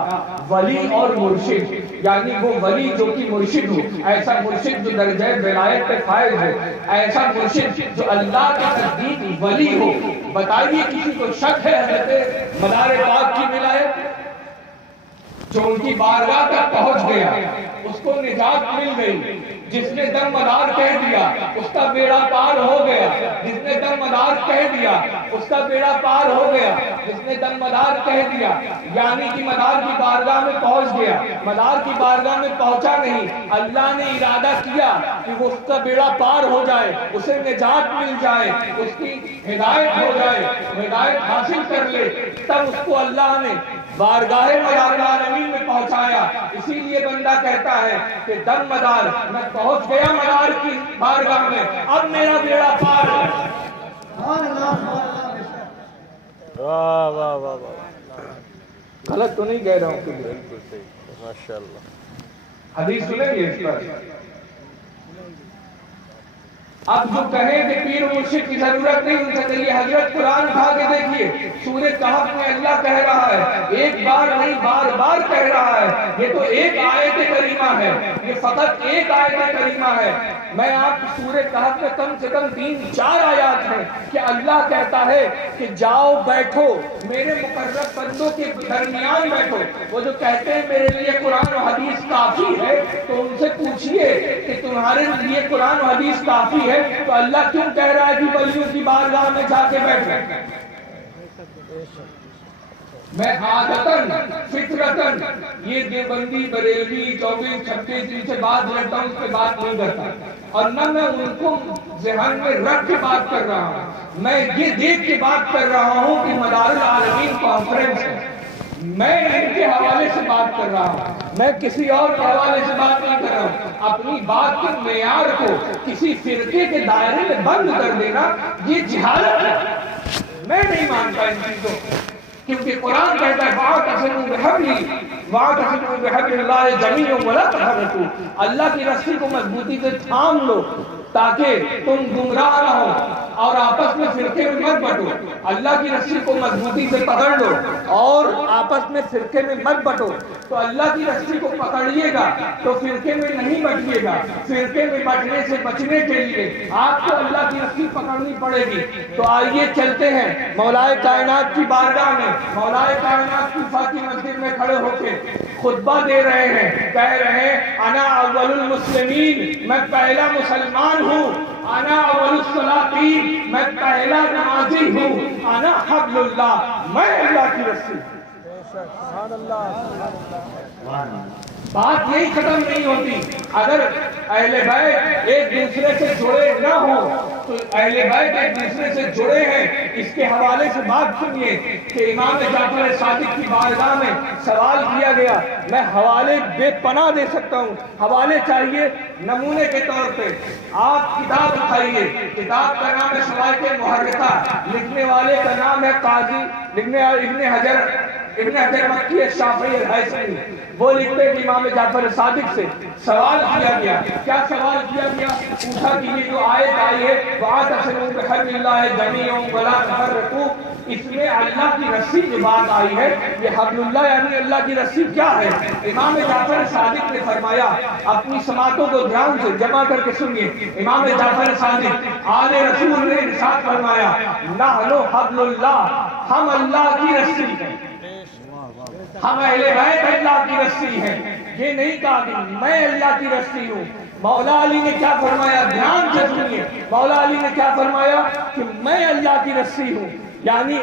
ولی اور مرشد, یعنی وہ ولی جو کہ مرشد ہو, ایسا مرشد جو درجہ ولایت پہ فائز ہو, ایسا مرشد جو اللہ کے نزدیک ولی ہو. بتائیے کسی کو شک ہے حضرت مدار پاک کی ولایت؟ جو ان کی بارگاہ تک پہنچ گیا اس کو نجات مل گئی. جس نے دم مدار کہہ دیا اس کا بیڑا پار ہو گیا. جس نے دم مدار کہہ دیا اس کا بیڑا پار ہو گیا. جس نے دم مدار کہہ دیا یعنی کہ مدار کی بارگاہ میں پہنچ گیا. مدار کی بارگاہ میں پہنچا نہیں, اللہ نے ارادہ کیا کہ وہ اس کا بیڑا پار ہو جائے, اسے نجات مل جائے, اس کی ہدایت ہو جائے, ہدایت حاصل کر لے, تب اس کو اللہ نے بارگاہ مدار العالمین میں پہنچایا. اسی لیے بندہ کہتا ہے کہ دم مدار, میں پہنچ گیا مدار کی بارگاہ میں, اب میرا بیڑا پار ہے. سبحان اللہ سبحان اللہ. واہ واہ واہ واہ, غلط تو نہیں کہہ رہا ہوں کہ بالکل صحیح, ماشاء اللہ. حدیث سنیں گے اس پر. اب جو کہیں کہ پیر مرشد کی ضرورت نہیں, ان سے کہیے حضرت قرآن اٹھا کے دیکھیے, سورہ کہف میں اللہ کہہ رہا ہے, ایک بار نہیں بار بار کہہ رہا ہے. یہ تو ایک آیت کریمہ ہے, یہ فقط ایک آیت کریمہ ہے. میں آپ سورہ کہف میں کم سے کم 3-4 آیات ہیں کہ اللہ کہتا ہے کہ جاؤ بیٹھو میرے مقرب بندوں کے درمیان بیٹھو. وہ جو کہتے ہیں میرے لیے قرآن و حدیث کافی ہے, تو ان سے پوچھئے کہ تمہارے لیے قرآن و حدیث کافی ہے تو اللہ کیوں کہہ رہا ہے کہ ولیوں کی بارگاہ میں جا کے بیٹھے؟ میں عادتاً فطرتاً یہ دیوبندی بریلوی 24-26 ان سے بات کرتا ہوں, اس پہ بات نہیں کرتا, اور نہ میں ان کو ذہن میں رکھ کے بات کر رہا ہوں. میں یہ دیکھ کے بات کر رہا ہوں کہ مدار العالمین کانفرنس ہے, میں ان کے حوالے سے بات کر رہا ہوں, میں کسی اور کے حوالے سے بات نہیں کر رہا ہوں. اپنی بات کے معیار کو کسی فرقے کے دائرے میں بند کر دینا یہ جہالت ہے. میں نہیں مانتا ان چیزوں کو, کیونکہ قرآن کہتا ہے وَاعْتَصِمُوا بِحَبْلِ اللَّهِ جَمِيعًا وَلَا تَفَرَّقُوا. اللہ کی رسی کو مضبوطی سے تھام لو تاکہ تم گمراہ نہ ہو اور آپس میں فرقے میں مت بٹو. اللہ کی رسی کو مضبوطی سے پکڑ لو اور آپس میں فرقے میں مت بٹو. تو اللہ کی رسی کو پکڑیے گا تو فرقے میں نہیں بٹیے گا. فرقے میں بٹنے سے بچنے کے لیے آپ کو اللہ کی رسی پکڑنی پڑے گی. تو آئیے چلتے ہیں مولائے کائنات کی بارگاہ میں. مولائے کائنات کوفہ کی مسجد میں کھڑے ہو کے خطبہ دے رہے ہیں, کہہ رہے ہیں انا اول المسلمین, میں پہلا مسلمان ہوں. انا اول الصلاطین, میں پہلا نمازی ہوں. انا حبل اللہ, میں اللہ کی رسی. بات یہی ختم نہیں ہوتی. اگر اہل بیت ایک دوسرے سے جڑے نہ ہوں تو اہل بیت ایک دوسرے سے جڑے ہیں. اس کے حوالے سے بات سنیے کہ امام جعفر صادق کی بارگاہ میں سوال کیا گیا. میں حوالے بے پناہ دے سکتا ہوں, حوالے چاہیے نمونے کے طور پہ. آپ کتاب اٹھائیے, کتاب کا نام ہے شوائق محرکہ, لکھنے والے کا نام ہے قاضی ابن حجر مکی الشافعی الحیثمی. وہ لکھتے کہ امام جعفر صادق سے سوال کیا گیا. کیا سوال کیا گیا؟ پوچھا کہ یہ جو آیت آئی ہے وَاعْتَصِمُوا بِحَبْلِ اللَّهِ جَمِيعًا وَلَا تَفَرَّقُوا, اس میں اللہ کی رسی جو بات آئی ہے یہ حبل اللہ یعنی اللہ کی رسی کیا ہے؟ امام جعفر صادق نے فرمایا, اپنی سماعتوں کو دھیان سے جمع کر کے سنیے. امام جعفر صادق آل رسول نے ارشاد فرمایا نحن حبل اللہ, ہم اللہ کی رسی ہیں, ہم اہل بیت اللہ کی رسی ہیں. یہ نہیں کہا کہ میں اللہ کی رسی ہوں. مولا علی نے کیا فرمایا؟ دھیان سے سنیے. مولا علی نے کیا فرمایا کہ میں اللہ کی رسی ہوں. یعنی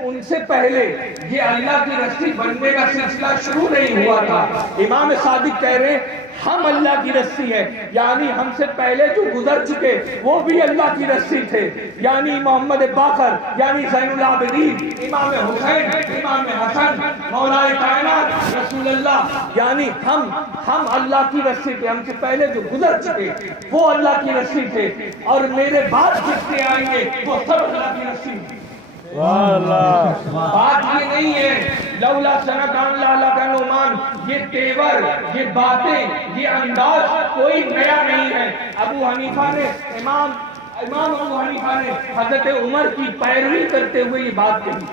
ان سے پہلے یہ اللہ کی رسی بننے کا سلسلہ شروع نہیں ہوا تھا. امام صادق کہہ رہے ہیں ہم اللہ کی رسی ہیں، یعنی ہم سے پہلے جو گزر چکے وہ بھی اللہ کی رسی تھے، یعنی محمد باقر، یعنی زین العابدین، امام حسین، امام حسن، مولا کائنات رسول اللہ، یعنی ہم اللہ کی رسی تھے. ہم سے پہلے جو گزر چکے وہ اللہ کی رسی تھے، اور میرے بعد جتنے آئیں گے وہ سب اللہ کی رسی تھے. بات یہ نہیں ہے لولا سنتان لالا کا نعمان، یہ تیور، یہ باتیں، یہ انداز کوئی نیا نہیں ہے. ابو حنیفہ نے امام ابو حنیفہ نے حضرت عمر کی پیروی کرتے ہوئے یہ بات کہی.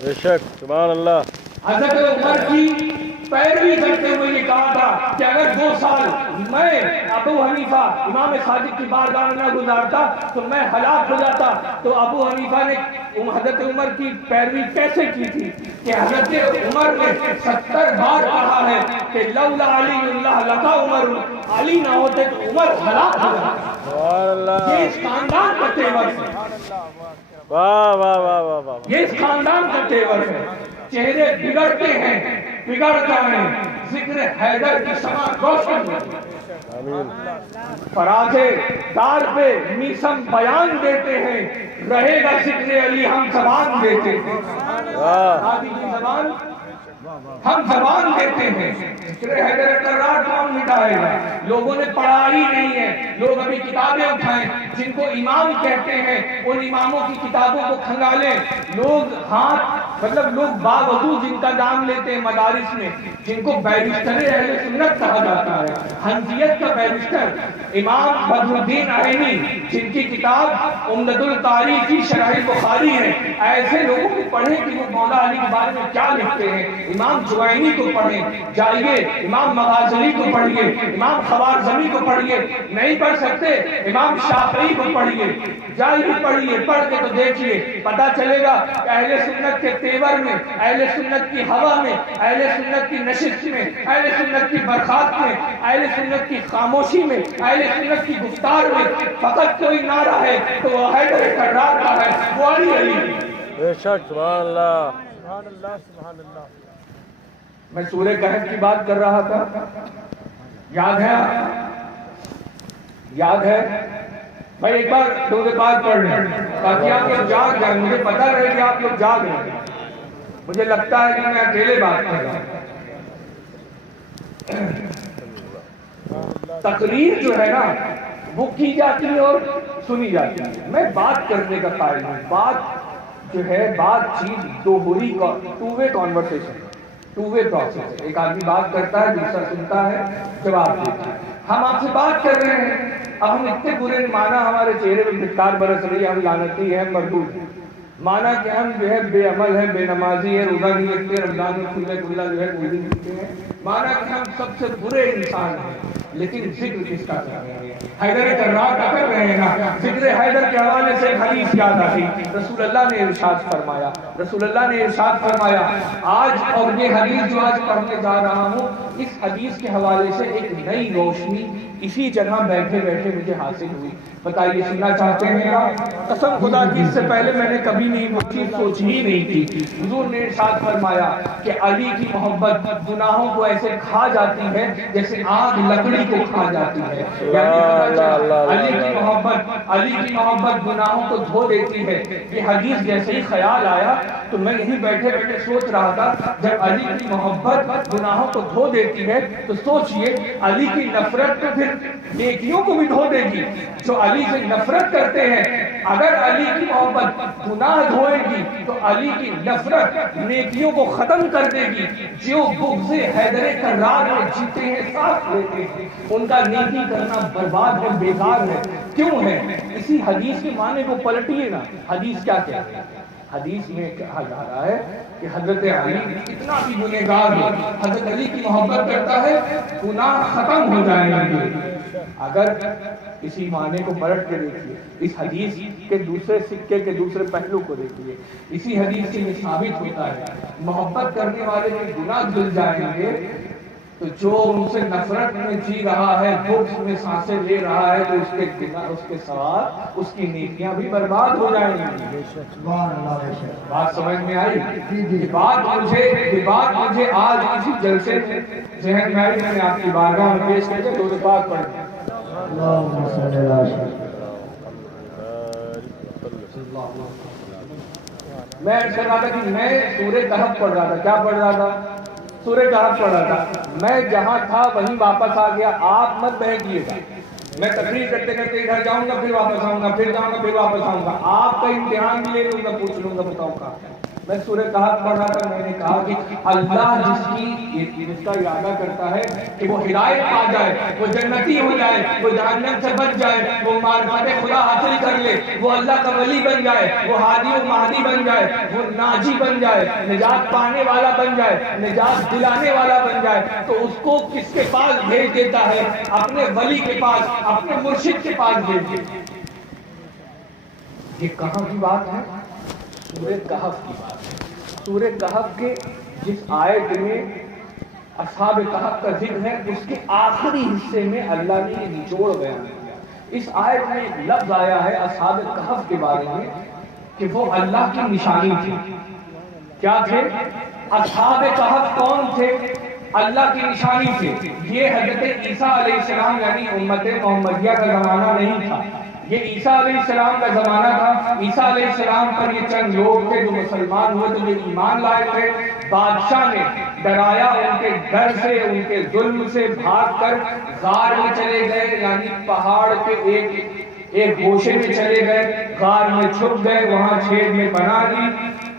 بے شک، سبحان اللہ. حضرت عمر کی پیروی کرتے ہوئے یہ کہا تھا کہ اگر 2 سال میں ابو حنیفہ امام صادق کی بارگاہ میں نہ گزارتا تو میں ہلاک ہو جاتا. تو ابو حنیفہ نے حضرت عمر کی پیروی کیسے کی تھی کہ حضرت عمر نے 70 بار کہا ہے کہ لولا علی اللہ لقا عمر، علی نہ ہوتے تو عمر ہلاک ہو جاتا. یہ اس خاندان کا تیور ہے، واہ واہ واہ واہ واہ. یہ اس خاندان کا تیور ہے. چہرے بگڑتے ہیں، بگڑتا ہے، ذکر حیدر کی سما روشن ہوتی. فراز دار پہ میسم بیان دیتے ہیں، رہے گا ذکر علی ہم زبان دیتے ہیں. آدھی کی زبان ہم زبان دیتے ہیں. ذکر حیدر کرار کون مٹائے گا؟ لوگوں نے پڑھا ہی نہیں ہے. لوگ ابھی کتابیں اٹھائیں، جن کو امام کہتے ہیں ان اماموں کی کتابوں کو کھنگالیں. لوگ لوگ باوضو جن کا نام لیتے ہیں مدارس میں، جن کو بیرسٹر اہل سنت کہا جاتا ہے، حنفیت کا بیرسٹر امام بدر الدین عینی، جن کی کتاب عمدۃ القاری فی شرح بخاری ہے. ایسے لوگوں کو پڑھیں کہ وہ مولا علی کے بارے میں کیا لکھتے ہیں. امام جوینی کو پڑھیں، جائیے امام مغازلی کو پڑھیے، امام خوارزمی کو پڑھیے. نہیں پڑھ سکتے امام شافعی کو پڑھیے، جائیے پڑھیے. پڑھ کے تو دیکھیے، پتہ چلے گا کہ اہل سنت کے تیور میں، اہل سنت کی ہوا میں، اہل سنت کی نشست میں، اہل سنت کی برخاست میں، اہل سنت کی خاموشی میں، اہل سنت کی گفتار میں فقط کوئی نعرہ ہے تو وہ حیدر کرار کا ہے، وہ علی علی. بے شک، سبحان اللہ، سبحان اللہ، سبحان اللہ. میں سورہ کہف کی بات کر رہا تھا، یاد ہے؟ یاد ہے؟ میں ایک بار دو پاک پڑھ لیں تاکہ آپ لوگ جاگ جائیں. مجھے پتہ رہے کہ آپ لوگ جاگ رہے ہیں. مجھے لگتا ہے کہ میں اکیلے بات کر رہا ہوں. تقریر جو ہے نا وہ کی جاتی ہے اور سنی جاتی ہے. میں بات کرنے کا قائل ہوں. بات جو ہے، بات چیز دوہری two way conversation, two way process. ایک آدمی بات کرتا ہے، دوسرا سنتا ہے، جواب دیتا ہے. ہم آپ سے بات کر رہے ہیں، اب ہم اتنے برے مانا ہمارے چہرے میں پھٹکار برس رہی ہے، ہم لعنتی ہیں، مردود ہیں. مانا کہ ہم جو ہے بے عمل ہیں، بے نمازی ہیں، روزہ نہیں رکھتے، رمضان میں کھلے کھلا جو ہے کوئی نہیں پیتے ہیں. مانا کہ ہم سب سے برے انسان ہیں. لیکن ذکر کس کا کر رہے ہیں؟ حیدر کرار کا کر رہے ہیں نا. ذکر حیدر کے حوالے سے ایک حدیث یاد آتی. رسول اللہ نے ارشاد فرمایا، رسول اللہ نے ارشاد فرمایا آج، اور یہ حدیث جو آج پڑھنے جا رہا ہوں، اس حدیث کے حوالے سے ایک نئی روشنی اسی جگہ بیٹھے بیٹھے مجھے حاصل ہوئی. بتائیے سننا چاہتے ہیں کیا؟ قسم خدا کی اس سے پہلے میں نے کبھی نہیں وہ چیز سوچی ہی نہیں تھی. حضور نے ارشاد فرمایا کہ علی کی محبت گناہوں کو ایسے کھا جاتی ہے جیسے آگ لکڑی کو کھا جاتی ہے. علی کی محبت گناہوں کو دھو دیتی ہے. یہ حدیث جیسے ہی خیال آیا تو میں یہیں بیٹھے بیٹھے سوچ رہا تھا، جب علی کی محبت گناہوں کو دھو دیتی ہے تو سوچئے علی کی نفرت تو پھر نیکیوں کو بھی دھو دے گی. جو علی سے نفرت کرتے ہیں، اگر علی کی محبت گناہ دھوئے گی تو علی کی نفرت نیکیوں کو ختم کر دے گی. جو بغض حیدر کرار میں جیتے ہیں، ساتھ لیتے ہیں، ان کا نیکی کرنا برباد ہے، بیکار ہے. کیوں ہے؟ اسی حدیث کے معنی کو پلٹیے نا. حدیث کیا کہتے ہیں؟ حدیث میں کہا جا رہا ہے کہ حضرت علی کتنا بھی گنہگار ہو، حضرت علی کی محبت کرتا ہے، گناہ ختم ہو جائیں گے. اگر اسی معنی کو پلٹ کے دیکھیے، اس حدیث کے دوسرے سکے کے دوسرے پہلو کو دیکھیے. اسی حدیث سے یہ ثابت ہوتا ہے محبت کرنے والے کے گناہ دھل جائیں گے تو جو ان سے نفرت میں جی رہا ہے، بغض میں سانسیں لے رہا ہے، تو اس کے ثواب، اس کی نیکیاں بھی برباد ہو جائیں گی۔ سبحان اللہ بے شک۔ بات سمجھ میں آئی؟ یہ بات مجھے آج اسی جلسے میں ذہن میں آئی، میں نے آپ کی بارگاہ میں پیش کر کے دو بات پڑھی۔ اللہم صلی اللہ علیہ وسلم۔ میں عرض کر رہا تھا کہ میں سورہ کہف پڑھ رہا تھا۔ کیا پڑھ رہا تھا؟ سورہ کہف پڑھ رہا تھا۔ میں جہاں تھا وہیں واپس آ گیا، آپ مت بہکیے گا۔ میں تقریر کرتے کرتے ادھر جاؤں گا، پھر واپس آؤں گا، پھر جاؤں گا، پھر واپس آؤں گا۔ آپ کا امتحان بھی لے لوں گا، پوچھ لوں گا، بتاؤں گا۔ میں سورہ کہف پڑھ رہا تھا، میں نے کہا کہ اللہ جس کا ارادہ کرتا ہے کہ وہ ہدایت پا جائے، وہ جنتی ہو جائے، وہ جہنم سے بچ جائے، وہ معرفت خدا حاصل کر لے، وہ اللہ کا ولی بن جائے، وہ ہادی و مہدی بن جائے، وہ ناجی بن جائے، نجات پانے والا بن جائے، نجات دلانے والا بن جائے، تو اس کو کس کے پاس بھیج دیتا ہے؟ اپنے ولی کے پاس، اپنے مرشد کے پاس بھیج دیتا ہے۔ یہ کہاں کی بات ہے؟ سورہ کہف کی بات ہے۔ سورہ کہف کے جس آیت میں اصحاب کہف کا ذکر ہے، اس کے آخری حصے میں اللہ نے یہ نچوڑ بیان کیا۔ اس آیت میں ایک لفظ آیا ہے اصحاب کہف کے بارے میں کہ وہ اللہ کی نشانی تھی۔ کیا تھے؟ اصحاب کہف کون تھے؟ اللہ کی نشانی تھے۔ یہ حضرت عیسیٰ علیہ السلام یعنی امت محمدیہ کا زمانہ نہیں تھا، یہ عیسیٰ علیہ السلام کا زمانہ تھا۔ عیسیٰ علیہ السلام پر یہ چند لوگ تھے جو مسلمان ہوئے، تو یہ ایمان لائے تھے۔ بادشاہ نے ڈرایا، ان کے ڈر سے، ان کے ظلم سے بھاگ کر غار میں چلے گئے، یعنی پہاڑ کے ایک گوشے میں چلے گئے، غار میں چھپ گئے، وہاں چھید میں پناہ لی،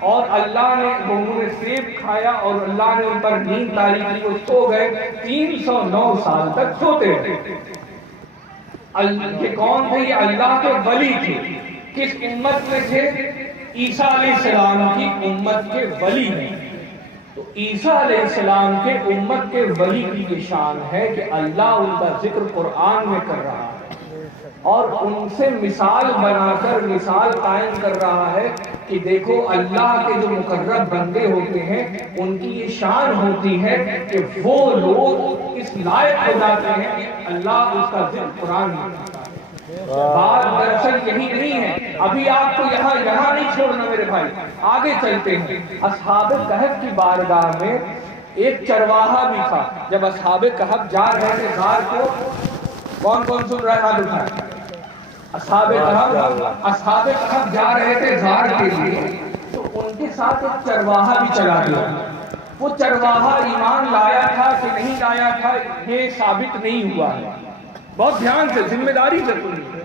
اور اللہ نے انہوں نے سیب کھایا اور اللہ نے ان پر نیند طاری کی، وہ سو گئے۔ 309 سال تک سوتے رہے۔ یہ کون تھے؟ یہ اللہ کے ولی تھے۔ کس امت میں تھے؟ عیسیٰ علیہ السلام کی امت کے ولی ہیں۔ تو عیسیٰ علیہ السلام کے امت کے ولی کی یہ شان ہے کہ اللہ ان کا ذکر قرآن میں کر رہا ہے اور ان سے مثال بنا کر مثال قائم کر رہا ہے کہ دیکھو اللہ کے جو مقرب بندے ہوتے ہیں ان کی یہ شان ہوتی ہے کہ وہ لوگ اس لائق ہو جاتے ہیں کہ اللہ اس کا ذکر قرآن میں کرتا ہے۔ بات دراصل یہی نہیں ہے۔ ابھی آپ کو یہاں نہیں چھوڑنا میرے بھائی، آگے چلتے ہیں۔ اصحاب کہف کی بارگاہ میں ایک چرواہا بھی تھا۔ جب اصحاب کہف جا رہے تھے غار کو، کون سن رہا ہے؟ ہاتھ اٹھائیں۔ اصحاب کہف جا رہے تھے غار کے لیے، تو ان کے ساتھ ایک چرواہا بھی چلا گیا۔ وہ چرواہا ایمان لایا تھا کہ نہیں لایا تھا یہ ثابت نہیں ہوا ہے۔ بہت دھیان سے، ذمہ داری سے سنیے،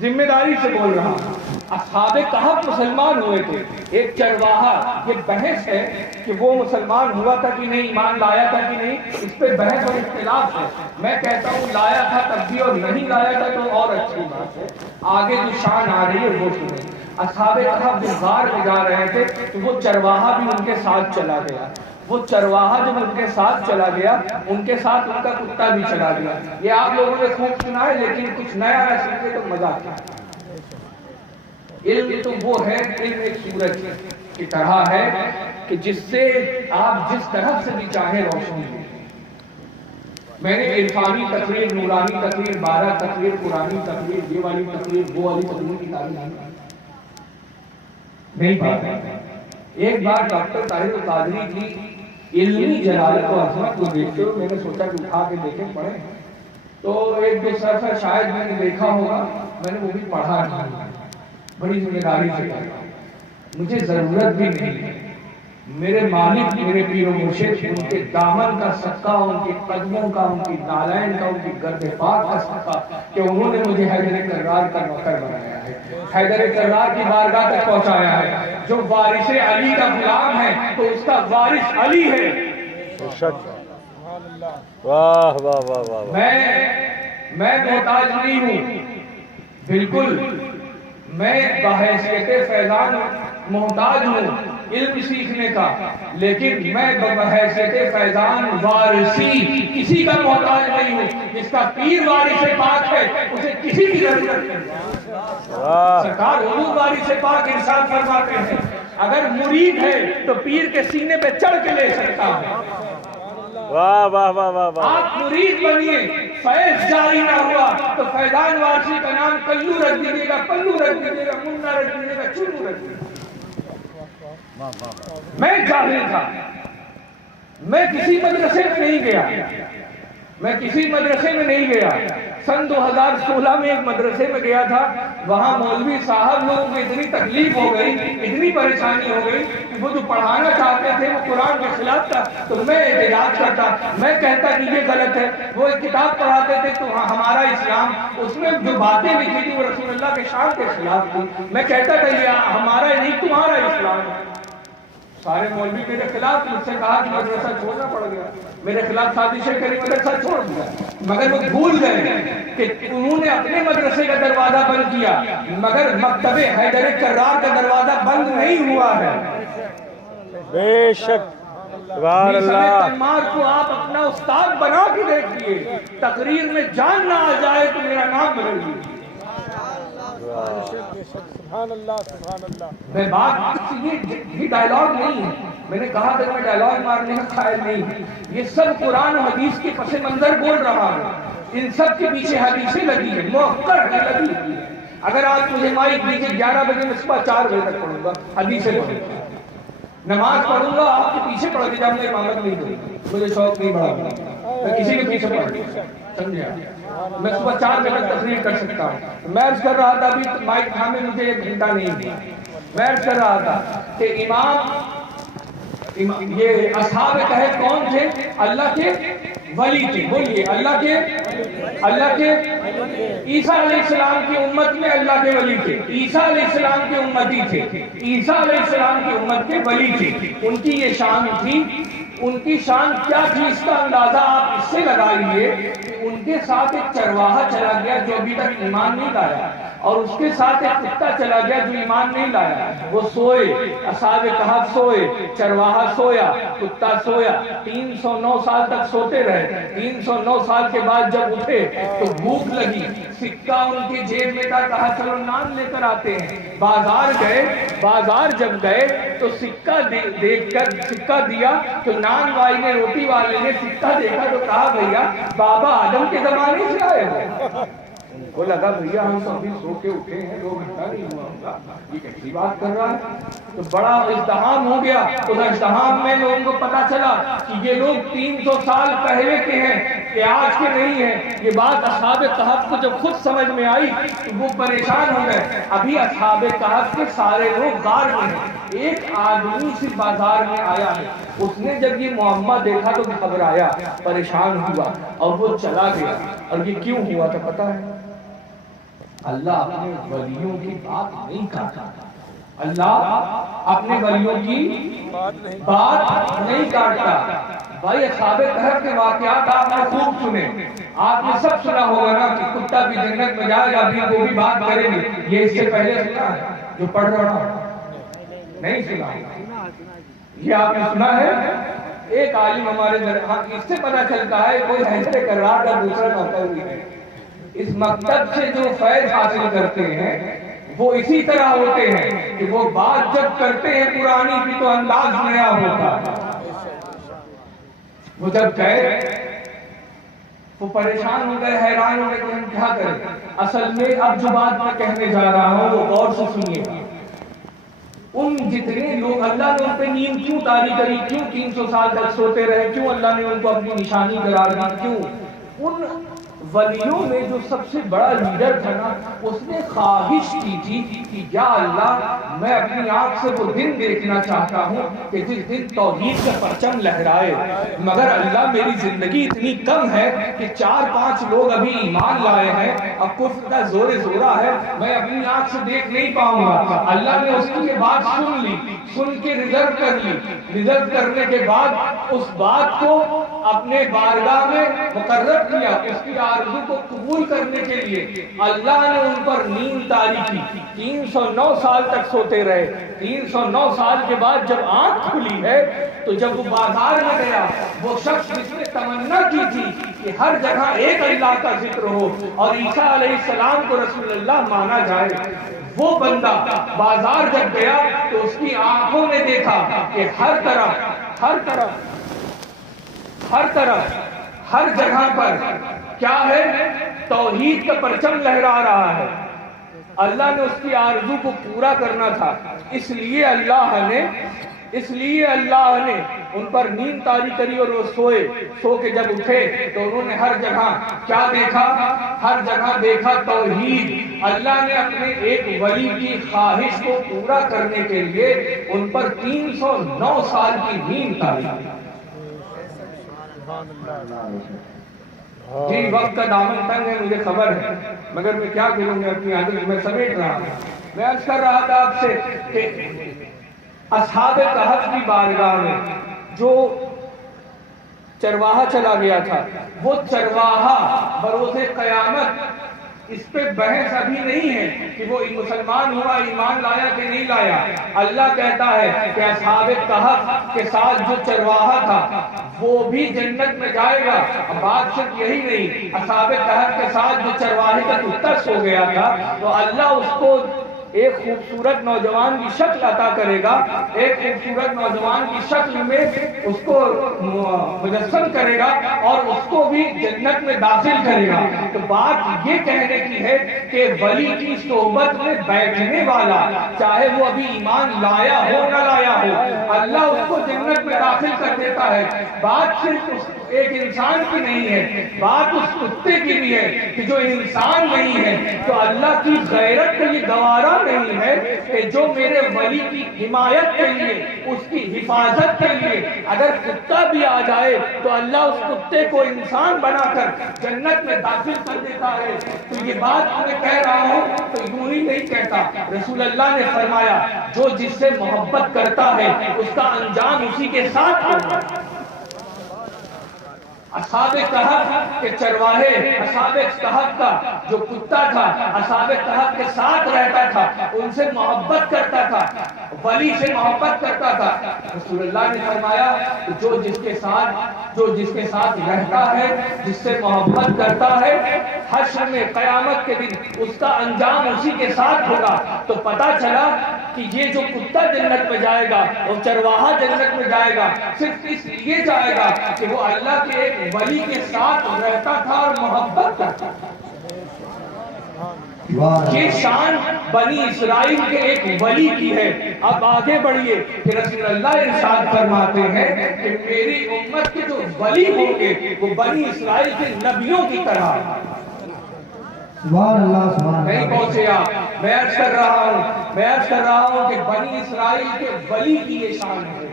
ذمہ داری سے بول رہا ہوں۔ اصحاب کہف مسلمان ہوئے تھے۔ ایک چرواہا، یہ بحث ہے کہ وہ مسلمان ہوا تھا کہ نہیں، ایمان لایا تھا کہ نہیں، اس پہ بحث اور اختلاف ہے۔ میں کہتا ہوں لایا تھا تب بھی اور نہیں لایا تھا تو اور اچھی بات ہے۔ آگے جو شان آ رہی ہے وہ سنیں۔ اصحاب کہف جو غار میں جا رہے تھے تو وہ چرواہا بھی ان کے ساتھ چلا گیا۔ وہ چرواہا جب ان کے ساتھ چلا گیا، ان کے ساتھ ان کا کتا بھی چلا گیا۔ یہ آپ لوگوں نے خوب سنا ہے، لیکن کچھ نیا نہ سیکھے تو مزہ کیا۔ علم تو وہ ہے، علم ایک سورج کی طرح ہے کہ جس سے آپ جس طرح سے بھی چاہیں روشنی دیں۔ میں نے عرفانی تقریر، نورانی تقریر، 12 تقریر، قرآنی تقریر، یہ والی تقریر، وہ والی تقریر کی تعلیم نہیں پاتا۔ ایک بار ڈاکٹر طاہر القادری کی علمی جلالت و عظمت کو دیکھتے ہوئے میں نے سوچا کہ اٹھا کے دیکھیں، پڑھیں، تو ایک دو صفحہ شاید میں نے دیکھا ہوگا، میں نے وہ بھی پڑھا نہیں، بڑی ذمہ داری سے پڑھا، مجھے ضرورت بھی نہیں ہے۔ میرے مالک، میرے پیر و مرشد، ان کے دامن کا صدقہ، ان کے قدموں کا، ان کی نالین کا، ان کی گرد پاک کا صدقہ کہ انہوں نے مجھے حیدر کرار کا نوکر بنایا ہے، حیدر کرار کی بارگاہ تک پہنچایا ہے۔ جو وارث علی کا غلام ہے تو اس کا وارث علی ہے۔ واہ واہ واہ واہ۔ میں محتاج نہیں ہوں، بالکل میں بحیثیت فیضان محتاج ہوں علم سیکھنے کا، لیکن میں بحیثیت فیضان وارثی کسی کا محتاج نہیں ہوں۔ جس کا پیر وارث پاک ہے اسے کسی کی ضرورت نہیں۔ سرکار حضور وارث پاک ارشاد فرماتے ہیں اگر مرید ہے تو پیر کے سینے پہ چڑھ کے لے سکتا ہے۔ واہ واہ واہ واہ واہ آپ مرید بنیے، فیض جاری نہ ہوا تو فیضان وارسی کا نام کلو رکھ دیجیے گا، پلو رکھ دیجیے گا، منا رکھ دیجیے گا، چنو رکھ دیجیے گا۔ میں جاہل تھا، میں کسی مدرسے میں نہیں گیا، میں کسی مدرسے میں نہیں گیا۔ سن 2016 میں ایک مدرسے میں گیا تھا، وہاں مولوی صاحب لوگوں کو اتنی تکلیف ہو گئی، اتنی پریشانی ہو گئی کہ وہ جو پڑھانا چاہتے تھے وہ قرآن کے خلاف تھا، تو میں احتجاج کرتا، میں کہتا کہ یہ غلط ہے۔ وہ ایک کتاب پڑھاتے تھے تو ہمارا اسلام، اس میں جو باتیں لکھی تھی وہ رسول اللہ کے شان کے خلاف تھی، میں کہتا تھا یہ ہمارا نہیں تمہارا اسلام ہے۔ سارے مولوی میرے خلاف، مجھ سے کہا کہ مدرسہ چھوڑنا پڑ گیا، میرے خلاف سازشیں کری، مدرسہ چھوڑ دیا۔ مگر وہ بھول گئے کہ انہوں نے اپنے مدرسے کا دروازہ بند کیا، مگر مکتب حیدر کرار کا دروازہ بند نہیں ہوا ہے۔ بے شک سبحان اللہ۔ تیمار کو آپ اپنا استاد بنا کے دیکھیے، تقریر میں جان نہ آ جائے تو میرا نام بدل دیجیے۔ سبحان اللہ سبحان اللہ۔ میں بات یہ ڈائلاگ نہیں ہے، میں نے کہا کہ میں ڈائلاگ مارنے کا قائل نہیں ہوں، یہ سب قرآن و حدیث کے پس منظر بول رہا ہوں، ان سب کے پیچھے حدیثیں لگی ہیں، موقر ہے لگی ہوئی ہے۔ اگر آج مجھے مائک دیجیے 11 بجے میں صبح 4 بجے تک پڑھوں گا، حدیثیں پڑھوں گا، نماز پڑھوں گا، آپ کے پیچھے پڑھ کے جب میں امامت نہیں دوں گا، مجھے شوق نہیں بڑھا، میں کسی کے پیچھے پڑھ گا، سمجھے آپ؟ میں صبح 4 بجے تک تقریر کر سکتا ہوں۔ میں عرض کر رہا تھا ابھی مائک تھامے مجھے 1 گھنٹہ نہیں دیا، میں عرض کر رہا تھا کہ یہ اصحاب کہف کون تھے؟ اللہ کے ولی تھے، بولیے اللہ کے عیسیٰ علیہ السلام کی امت میں اللہ کے ولی تھے، عیسیٰ علیہ السلام کے امتی تھے، عیسیٰ علیہ السلام کی امت کے ولی تھے، ان کی یہ شان تھی۔ ان کی شان کیا تھی اس کا اندازہ آپ اس سے لگائیے کہ ان کے ساتھ ایک چرواہا چلا گیا جو ابھی تک ایمان نہیں لایا، اور اس کے ساتھ ایک کتا چلا گیا جو ایمان نہیں لایا۔ وہ سوئے، اصحاب کہف سوئے، چرواہا سویا، کتا سویا، 309 سال تک سوتے رہے۔ 309 سال کے بعد جب اٹھے تو بھوک لگی، سکہ ان کے جیب میں تھا، کہا چلو نان لے کر آتے ہیں۔ بازار گئے، بازار جب گئے تو سکہ دیکھ کر سکہ دیا تو نان والی نے، روٹی والے نے سکہ دیکھا تو کہا بھیا بابا آدم کے زمانے سے آئے ہو؟ وہ لگا بھیا ہم تو ابھی سو کے اٹھے ہیں، 2 گھنٹہ نہیں ہوا ہوگا، یہ کیسی بات کر رہا ہے؟ تو بڑا ازدحام ہو گیا۔ اس ازدحام میں لوگوں کو پتا چلا کہ یہ لوگ 300 سال پہلے کے ہیں، کہ آج کے نہیں ہیں۔ یہ بات اصحاب کہف کو جب خود سمجھ میں آئی تو وہ پریشان ہو گئے۔ ابھی اصحاب کہف کے سارے لوگ غار میں ہیں، ایک آدمی صرف بازار میں آیا ہے۔ اس نے جب یہ معاملہ دیکھا تو گھبرایا، پریشان ہوا اور وہ چلا گیا۔ اور یہ کیوں ہوا تھا پتا ہے؟ اللہ اپنے ولیوں کی بات نہیں کاٹتا، اللہ اپنے ولیوں کی بات نہیں کاٹتا۔ بھائی اصحاب کہف کے واقعات آپ نے خوب سنے، آپ نے سب سنا ہوگا نا کہ کتا بھی جنت میں جائے گا، ابھی وہ بھی بات کریں گے، یہ اس سے پہلے سنا ہے جو پڑھ رہا ہوں؟ نہیں سنا، یہ آپ نے سنا ہے؟ ایک عالم ہمارے درخواست، اس سے پتہ چلتا ہے کوئی حیدر کرار کا دوسرا نوکر بھی ہے۔ اس مکتب سے جو فیض حاصل کرتے ہیں وہ اسی طرح ہوتے ہیں کہ وہ بات جب کرتے ہیں قرآنی کی تو انداز نیا ہوتا ہے۔ وہ جب گئے وہ پریشان ہو گئے، حیران ہو گئے کہ ہم کیا کریں۔ اصل میں اب جو بات میں کہنے جا رہا ہوں وہ غور سے سنیے۔ ان جتنے لوگ اللہ نے ان پہ نیند کیوں طاری کری، کیوں 300 سال تک سوتے رہے، کیوں اللہ نے ان کو اپنی نشانی قرار دی، کیوں؟ ان ولیوں میں جو سب سے بڑا لیڈر تھا نا، اس نے خواہش کی تھی کہ یا اللہ میں اپنی آنکھ سے وہ دن دیکھنا چاہتا ہوں کہ جس دن توحید کا پرچم لہرائے، مگر اللہ میری زندگی اتنی کم ہے کہ 4-5 لوگ ابھی ایمان لائے ہیں، اب کفر کا زور زورہ ہے، میں اپنی آنکھ سے دیکھ نہیں پاؤں گا۔ اللہ نے اس کی بات سن لی، سن کے ریزرو کر لی، ریزرو کرنے کے بعد اس بات کو اپنے بارگاہ میں مقرر کیا، اس کی آرزو کو قبول کرنے کے لیے اللہ نے ان پر نیند طاری کی۔ 309 سال تک سوتے رہے۔ 309 سال کے بعد جب آنکھ کھلی ہے تو جب وہ بازار میں گیا، وہ شخص جس نے تمنا کی تھی کہ ہر جگہ ایک اللہ کا ذکر ہو اور عیسیٰ علیہ السلام کو رسول اللہ مانا جائے، وہ بندہ بازار جب گیا تو اس کی آنکھوں نے دیکھا کہ ہر طرف ہر طرف ہر جگہ پر کیا ہے؟ توحید کا پرچم لہرا رہا ہے۔ اللہ نے اس کی آرزو کو پورا کرنا تھا، اس لیے اللہ نے ان پر نیند طاری کری، اور وہ سو کے جب اٹھے تو انہوں نے ہر جگہ کیا دیکھا؟ ہر جگہ دیکھا توحید۔ اللہ نے اپنے ایک ولی کی خواہش کو پورا کرنے کے لیے ان پر 309 سال کی نیند طاری کی۔ جی وقت کا دامن تنگ ہے، مجھے خبر ہے، مگر میں کیا کروں گا، اپنی عادت میں سمیٹ رہا ہوں۔ میں عرض کر رہا تھا آپ سے کہ اصحاب کہف کی بارگاہ میں جو چرواہا چلا گیا تھا، وہ چرواہا بروز قیامت اس پہ بحث ابھی نہیں ہے کہ وہ مسلمان ہوا، ایمان لایا کہ نہیں لایا۔ اللہ کہتا ہے کہ اصحاب کہف کے ساتھ جو چرواہا تھا وہ بھی جنت میں جائے گا۔ اب بات صرف یہی نہیں، اصحاب کہف کے ساتھ جو چرواہے کا کتا سو گیا تھا تو اللہ اس کو ایک خوبصورت نوجوان کی شکل عطا کرے گا، ایک خوبصورت نوجوان کی شکل میں اس کو مجسم کرے گا اور اس کو بھی جنت میں داخل کرے گا۔ تو بات یہ کہنے کی ہے کہ ولی کی صحبت میں بیٹھنے والا چاہے وہ ابھی ایمان لایا ہو نہ لایا ہو، اللہ اس کو جنت میں داخل کر دیتا ہے۔ بات صرف ایک انسان کی نہیں ہے، بات اس کتے کی بھی ہے کہ جو انسان نہیں ہے تو اللہ کی غیرت کے لیے گوارا نہیں ہے کہ جو میرے ولی کی حمایت کے لیے، اس کی حفاظت کے لیے اگر کتا بھی آ جائے تو اللہ اس کتے کو انسان بنا کر جنت میں داخل کر دیتا ہے۔ تو یہ بات میں کہہ رہا ہوں تو یوں ہی نہیں کہتا، رسول اللہ نے فرمایا جو جس سے محبت کرتا ہے اس کا انجام اسی کے ساتھ ہوگا۔ اصحاب کہف کے چرواہے، اصحاب کہف کا جو کتا تھا اصحاب کہف کے ساتھ رہتا تھا، ان سے محبت کرتا تھا، ولی سے محبت کرتا تھا۔ رسول اللہ نے فرمایا جو جس کے ساتھ رہتا ہے، جس سے محبت کرتا ہے، حشر میں قیامت کے دن اس کا انجام اسی کے ساتھ ہوگا۔ تو پتا چلا کہ یہ جو کتا جنت میں جائے گا اور چرواہا جنت میں جائے گا صرف اس لیے جائے گا کہ وہ اللہ کے ایک ولی کے ساتھ رہتا تھا اور محبت کرتا تھا۔ یہ شان بنی اسرائیل کے ایک ولی کی ہے۔ اب آگے بڑھیے کہ رسول اللہ ارشاد فرماتے ہیں کہ میری امت کے جو ولی ہوں گے وہ بنی اسرائیل کے نبیوں کی طرح سبحان اللہ سبحان اللہ۔ نہیں پہنچے آپ، میں عرض کر رہا ہوں کہ بنی اسرائیل کے ولی کی یہ شان ہے،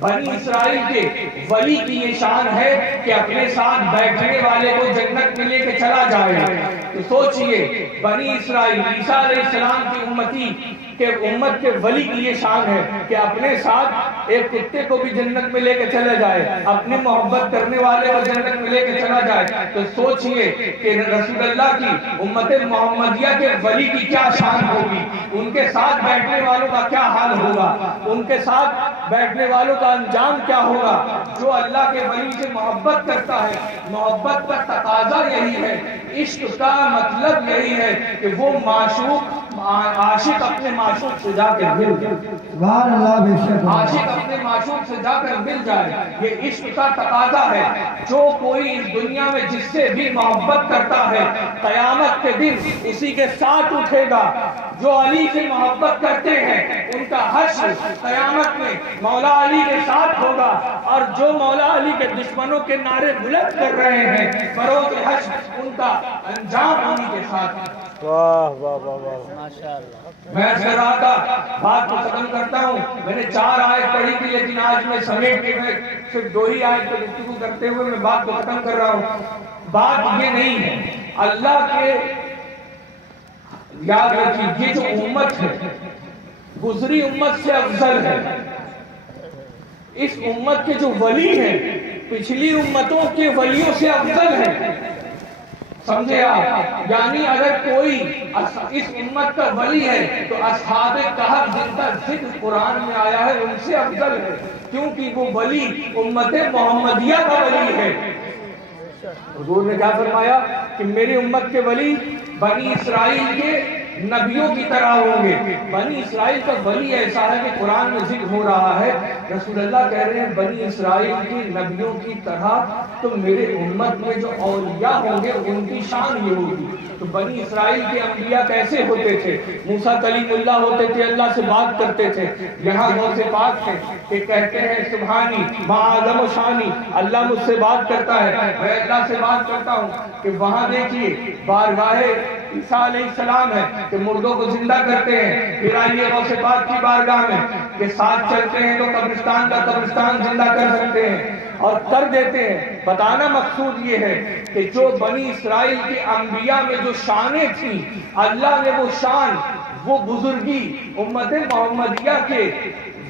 بنی اسرائیل کے ولی کی یہ شان ہے کہ اپنے ساتھ بیٹھنے والے کو جنت میں لے کے چلا جائے۔ تو سوچئے بنی اسرائیل عیسیٰ علیہ السلام کی امت کے ولی کی یہ شان ہے کہ اپنے ساتھ ایک کتے کو بھی جنت میں لے کے چلا جائے، اپنے محبت کرنے والے کو جنت میں لے کے چلا جائے۔ تو سوچئے کہ رسول اللہ کی امت محمدیہ کے ولی کی کیا شان ہوگی، ان کے ساتھ بیٹھنے والوں کا کیا حال ہوگا، ان کے ساتھ بیٹھنے والوں کا انجام کیا ہوگا۔ جو اللہ کے ولی سے محبت کرتا ہے، محبت کا تقاضا یہی ہے، عشق کا مطلب یہی ہے کہ وہ عاشق اپنے معشوق سے جا کر مل جائے، سبحان اللہ بے شک عاشق اپنے معشوق سے جا کر مل جائے۔ یہ عشق کا تقاضا ہے۔ جو کوئی اس دنیا میں جس سے بھی محبت کرتا ہے قیامت کے دن اسی کے ساتھ اٹھے گا۔ جو علی سے محبت کرتے ہیں ان کا حشر قیامت میں مولا علی کے ساتھ ہوگا، اور جو مولا علی کے دشمنوں کے نعرے بلند کر رہے ہیں بروز حشر ان کا انجام انہی کے ساتھ۔ واہ واہ واہ واہ، ماشاءاللہ۔ میں کہہ رہا تھا بات کو ختم کرتا ہوں، میں نے 4 آیت پڑھی تھی لیکن آج میں سمیٹ کے میں صرف 2 ہی آیت پر گفتگو کرتے ہوئے میں بات کو ختم کر رہا ہوں۔ بات یہ نہیں ہے، اللہ کے یاد رکھیے یہ جو امت ہے گزری امت سے افضل ہے۔ اس امت کے جو ولی ہیں پچھلی امتوں کے ولیوں سے افضل ہیں، سمجھے آپ؟ یعنی اگر کوئی اس امت کا ولی ہے تو اصحاب کہف جن کا ذکر قرآن میں آیا ہے ان سے افضل ہے، کیونکہ وہ ولی امت محمدیہ کا ولی ہے۔ حضور نے کیا فرمایا کہ میری امت کے ولی بنی اسرائیل کے نبیوں کی طرح ہوں گے۔ بنی اسرائیل کا ولی ایسا ہے کہ قرآن میں ذکر ہو رہا ہے، رسول اللہ کہہ رہے ہیں بنی اسرائیل کی نبیوں کی طرح تو میرے امت میں جو اولیاء ہوں گے ان کی شان یہ ہوگی۔ تو بنی اسرائیل کے انبیاء کیسے ہوتے تھے؟ موسیٰ کلیم اللہ ہوتے تھے، اللہ سے بات کرتے تھے۔ یہاں غوث پاک ہیں کہ کہتے ہیں سبحانی معاذم و شانی، اللہ مجھ سے بات کرتا ہے، میں اللہ سے بات کرتا ہوں۔ کہ وہاں دیکھیے بارگاہ عیسیٰ علیہ السلام ہے کہ مردوں کو زندہ کرتے ہیں۔ پھر آئیے غوث پاک کی بارگاہ میں کہ ساتھ چلتے ہیں تو قبرستان کا قبرستان زندہ کر سکتے ہیں اور کر دیتے ہیں۔ بتانا مقصود یہ ہے کہ جو بنی اسرائیل کے انبیاء میں جو شانیں تھیں، اللہ نے وہ شان، وہ بزرگی امت محمدیہ کے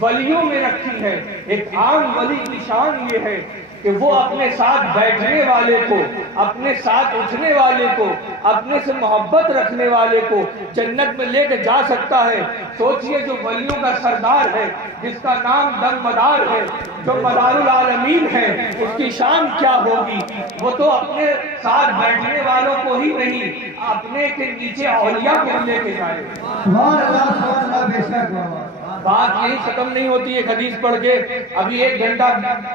ولیوں میں رکھی ہے۔ ایک عام ولی کی شان یہ ہے کہ وہ اپنے ساتھ بیٹھنے والے کو، اپنے ساتھ اٹھنے والے کو، اپنے سے محبت رکھنے والے کو جنت میں لے کے جا سکتا ہے۔ سوچئے جو ولیوں کا سردار ہے، جس کا نام دم مدار ہے، جو مدار العالمین ہے، اس کی شان کیا ہوگی؟ وہ تو اپنے ساتھ بیٹھنے والوں کو ہی نہیں، اپنے کے نیچے اولیاء کو لے کے جائے۔ سبحان اللہ بے شک بابا۔ بات یہی ختم نہیں ہوتی ہے حدیث پڑھ کے۔ ابھی 1 گھنٹہ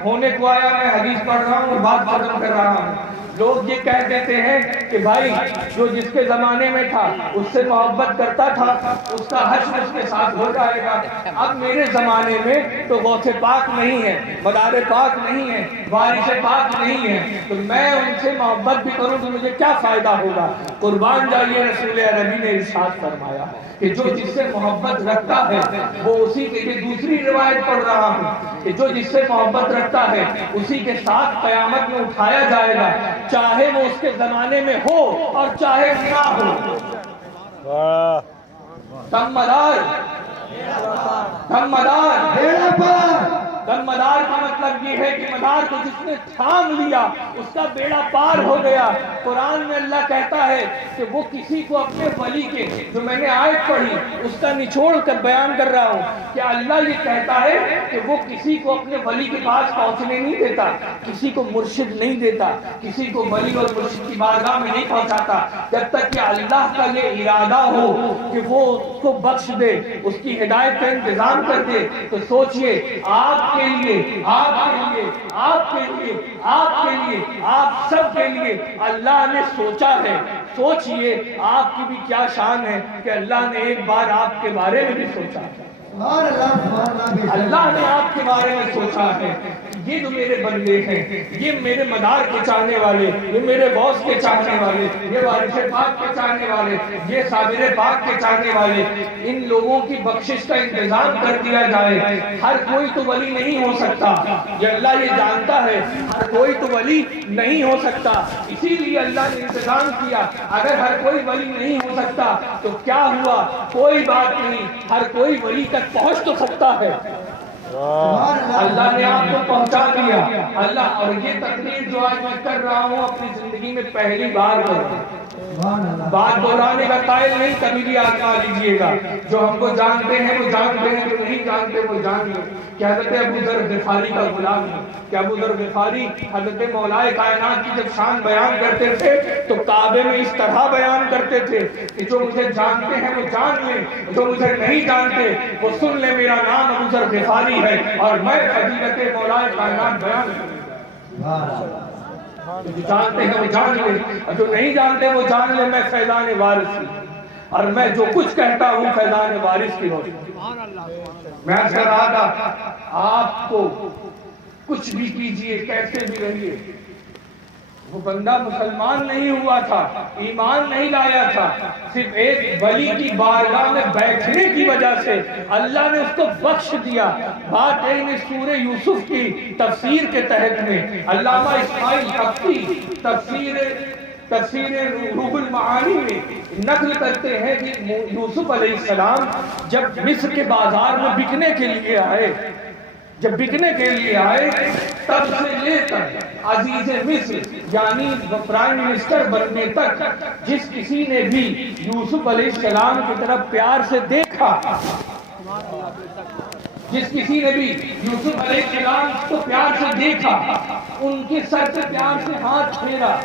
ہونے کو آیا، میں حدیث پڑھ رہا ہوں اور بات ختم کر رہا ہوں۔ لوگ یہ کہہ دیتے ہیں کہ بھائی جو جس کے زمانے میں تھا اس سے محبت کرتا تھا، اس کا حشر اس کے ساتھ ہو جائے گا۔ اب میرے زمانے میں تو غوث پاک نہیں ہے، مدار پاک نہیں ہے، وارث پاک نہیں ہے، تو میں ان سے محبت بھی کروں تو مجھے کیا فائدہ ہوگا؟ قربان جائیے، رسول عربی نے ارشاد فرمایا کہ جو جس سے محبت رکھتا ہے وہ اسی کے لیے، دوسری روایت پڑھ رہا ہوں کہ جو جس سے محبت رکھتا ہے اسی کے ساتھ قیامت میں اٹھایا جائے گا، چاہے وہ اس کے زمانے میں ہو اور چاہے نہ ہو۔ دم مدار، دم مدار، بیڑا پار۔ دم مدار کا مطلب یہ ہے کہ مدار کو جس نے تھام لیا اس کا بیڑا پار ہو گیا۔ قرآن میں اللہ کہتا ہے کہ وہ کسی کو اپنے ولی کے، جو میں نے آیت پڑھی اس کا نچوڑ کر بیان کر رہا ہوں کہ اللہ یہ کہتا ہے کہ وہ کسی کو اپنے ولی کے پاس پہنچنے نہیں دیتا، کسی کو مرشد نہیں دیتا، کسی کو ولی اور مرشد کی بارگاہ میں نہیں پہنچاتا جب تک کہ اللہ کا یہ ارادہ ہو کہ وہ اس کو بخش دے، اس کی ہدایت کا انتظام کر دے۔ تو سوچئے آپ کے لیے، آپ کے لیے، آپ کے لیے، آپ کے لیے، آپ سب کے لیے اللہ نے سوچا ہے۔ سوچئے آپ کی بھی کیا شان ہے کہ اللہ نے ایک بار آپ کے بارے میں بھی سوچا ہے۔ سبحان اللہ بے شک۔ اللہ نے آپ کے بارے میں سوچا ہے۔ یہ جو میرے بندے ہیں، یہ میرے مدار کے چاہنے والے، یہ میرے غوث کے چاہنے والے، یہ وارث پاک کے چاہنے والے، یہ صابر پاک کے چاہنے والے، ان لوگوں کی بخشش کا انتظام کر دیا جائے۔ ہر کوئی تو ولی نہیں ہو سکتا، یہ اللہ یہ جانتا ہے، ہر کوئی تو ولی نہیں ہو سکتا، اسی لیے اللہ نے انتظام کیا۔ اگر ہر کوئی ولی نہیں ہو سکتا تو کیا ہوا؟ کوئی بات نہیں، ہر کوئی ولی تک پہنچ تو سکتا ہے۔ اللہ نے آپ کو پہنچا دیا۔ اللہ، اور یہ تقریر جو آج میں کر رہا ہوں اپنی زندگی میں پہلی بار کر رہا ہوں۔ بات دہرانے کا قائل نہیں، کبھی بھی آزما لیجیے گا۔ جو ہم کو جانتے ہیں وہ جانتے ہیں، جو نہیں جانتے وہ جان لیں کہ حضرت ابو ذر غفاری کا غلام ہے، کہ ابو ذر غفاری حضرت مولا کائنات کی جب شان بیان کرتے تھے تو کعبے میں اس طرح بیان کرتے تھے کہ جو مجھے جانتے ہیں وہ جان لیں، جو مجھے نہیں جانتے وہ سن لیں، میرا نام ابو ذر غفاری ہے اور میں فضیلت مولا کائنات بیان کروں گا۔ جو جانتے ہیں وہ جان لیں اور جو نہیں جانتے وہ جان لیں، میں فیضان وارث ہوں اور میں جو کچھ کہتا ہوں فیضان وارث کی روشنی۔ میں عرض کر رہا تھا آپ کو کچھ بھی کیجئے، کیسے بھی رہیے، وہ بندہ مسلمان نہیں ہوا تھا، ایمان نہیں لایا تھا، صرف ایک ولی کی بارگاہ میں بیٹھنے کی وجہ سے اللہ نے اس کو بخش دیا۔ بات ہے سورہ یوسف کی تفسیر کے تحت میں علامہ اسماعیل حقی تفسیر روح المعانی میں نقل کرتے ہیں کہ یوسف علیہ السلام جب مصر کے بازار میں بکنے کے لیے آئے، تب سے لے کر عزیز مصر یعنی پرائم منسٹر بننے تک جس کسی نے بھی یوسف علیہ السلام کی طرف پیار سے دیکھا، جس کسی نے بھی یوسف علیہ السلام کو پیار سے دیکھا، ان کے سر سے پیار سے ہاتھ پھیرا،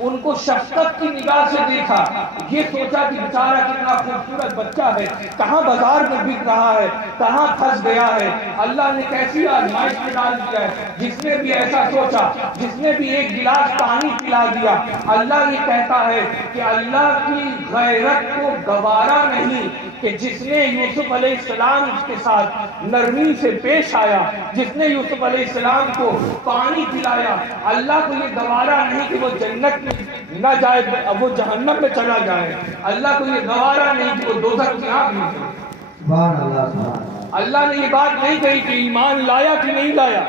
ان کو شفقت کی نگاہ سے دیکھا، یہ سوچا کہ بیچارہ کتنا خوبصورت بچہ ہے، کہاں بازار میں بک رہا ہے، کہاں پھنس گیا ہے، اللہ نے کیسی آزمائش میں ڈال دیا ہے۔ جس نے بھی ایسا سوچا، جس نے بھی ایک گلاس پانی پلا دیا، اللہ یہ کہتا ہے کہ اللہ کی غیرت کو گوارا نہیں کہ جس نے یوسف علیہ السلام کے ساتھ نرمی سے پیش آیا، جس نے یوسف علیہ السلام کو پانی پلایا، اللہ کو یہ گوارا نہیں کہ وہ جنت میں نہ جائے، اب وہ جہنم میں چلا جائے، اللہ کو یہ گوارا نہیں کہ وہ دوزخ کی آگ میں جائے۔ سبحان اللہ سبحان اللہ۔ اللہ نے یہ بات نہیں کہی کہ ایمان لایا کہ نہیں لایا،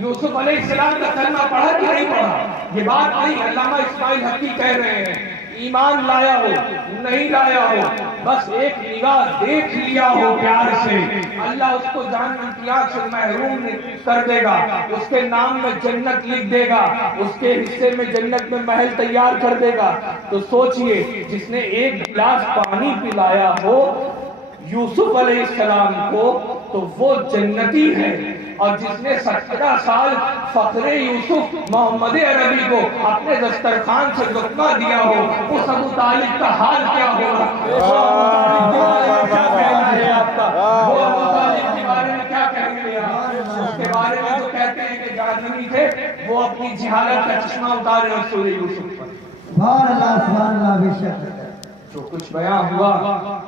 یوسف علیہ السلام کا کلمہ پڑھا کہ نہیں پڑھا، یہ بات نہیں۔ علامہ اسماعیل حقی کہہ رہے ہیں ایمان لایا ہو نہیں لایا ہو، بس ایک نگاہ دیکھ لیا ہو پیار سے، اللہ اس کو جہنم کی آگ سے محروم کر دے گا، اس کے نام میں جنت لکھ دے گا، اس کے حصے میں جنت میں محل تیار کر دے گا۔ تو سوچئے جس نے ایک گلاس پانی پلایا ہو یوسف علیہ السلام کو تو وہ جنتی ہے، اور جس نے 17 سال فخر یوسف محمد عربی کو اپنے دسترخوان سے لقمہ دیا ہو، اس ابو طالب کا حال کیا ہوگا؟ کیا کہنا ہے آپ کا؟ وہ ابو طالب کے بارے میں کیا کہیں گے آپ؟ اس کے بارے میں جو کہتے ہیں کہ جہنمی تھے، وہ اپنی جہالت کا چشمہ اتارے رسول یوسف پر۔ سبحان اللہ بے شک۔ جو کچھ بیان ہوا،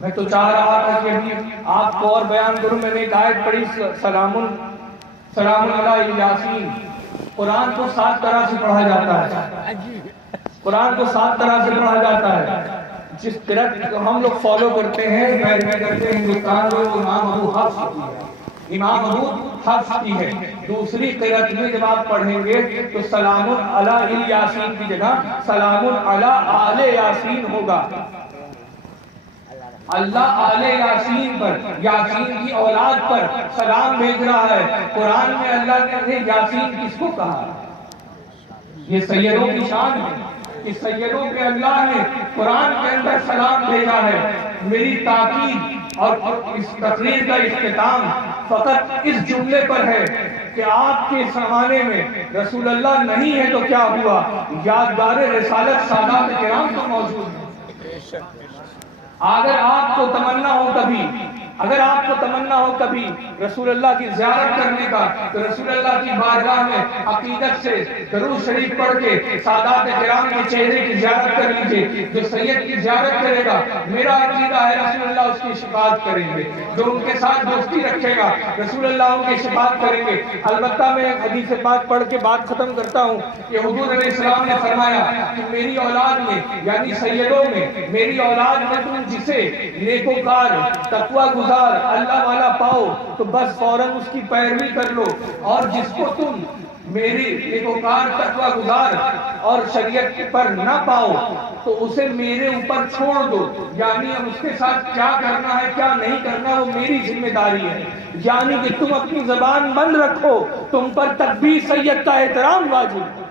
میں تو چاہ رہا تھا کہ ابھی آپ کو اور بیان کروں۔ میں نے ایک آیت پڑھی، سلام علی یاسین۔ قرآن کو 7 طرح سے پڑھا جاتا ہے، قرآن کو 7 طرح سے پڑھا جاتا ہے۔ جس قرأت کو ہم لوگ فالو کرتے ہیں، پیروی کرتے ہیں ہندوستان میں، امام ابو حفص کی ہے، امام ابو حفص کی ہے۔ دوسری قرأت میں جب آپ پڑھیں گے تو سلام علی یاسین کی جگہ سلام علی آل یاسین ہوگا۔ اللہ آل یاسین پر، یاسین کی اولاد پر سلام بھیج رہا ہے۔ قرآن میں اللہ نے یاسین کس کو کہا؟ یہ سیدوں کی شان ہے کہ سیدوں کے اللہ نے قرآن کے اندر سلام بھیجا ہے۔ میری تاکید اور اس تقریر کا اختتام فقط اس جملے پر ہے کہ آپ کے زمانے میں رسول اللہ نہیں ہے تو کیا ہوا؟ یادگار رسالت سادات کرام تو موجود ہے۔ اگر آپ کو تمنا ہو کبھی، اگر آپ کو تمنا ہو کبھی رسول اللہ کی زیارت کرنے کا، تو رسول اللہ کی بارگاہ میں عقیدت سے درود شریف پڑھ کے سادات کرام کے چہرے کی زیارت کر لیجئے۔ جو سید کی زیارت کرے گا، میرا عقیدہ ہے رسول اللہ اس کی شفاعت کریں گے۔ جو ان کے ساتھ دوستی رکھے گا، رسول اللہ ان کی شفاعت کریں گے۔ البتہ میں حدیث پاک پڑھ کے بات ختم کرتا ہوں کہ حضور علیہ السلام نے فرمایا کہ میری اولاد میں، یعنی سیدوں میں، میری اولاد میں تم جسے نیکوکار، تقوی گزار، اللہ والا پاؤ تو بس فوراً اس کی پیروی کر لو، اور جس کو تم میری نیکوکار، تقوی گزار اور شریعت پر نہ پاؤ تو اسے میرے اوپر چھوڑ دو، یعنی اب اس کے ساتھ کیا کرنا ہے کیا نہیں کرنا وہ میری ذمہ داری ہے۔ یعنی کہ تم اپنی زبان بند رکھو، تم پر تکبیر سید کا احترام واجب۔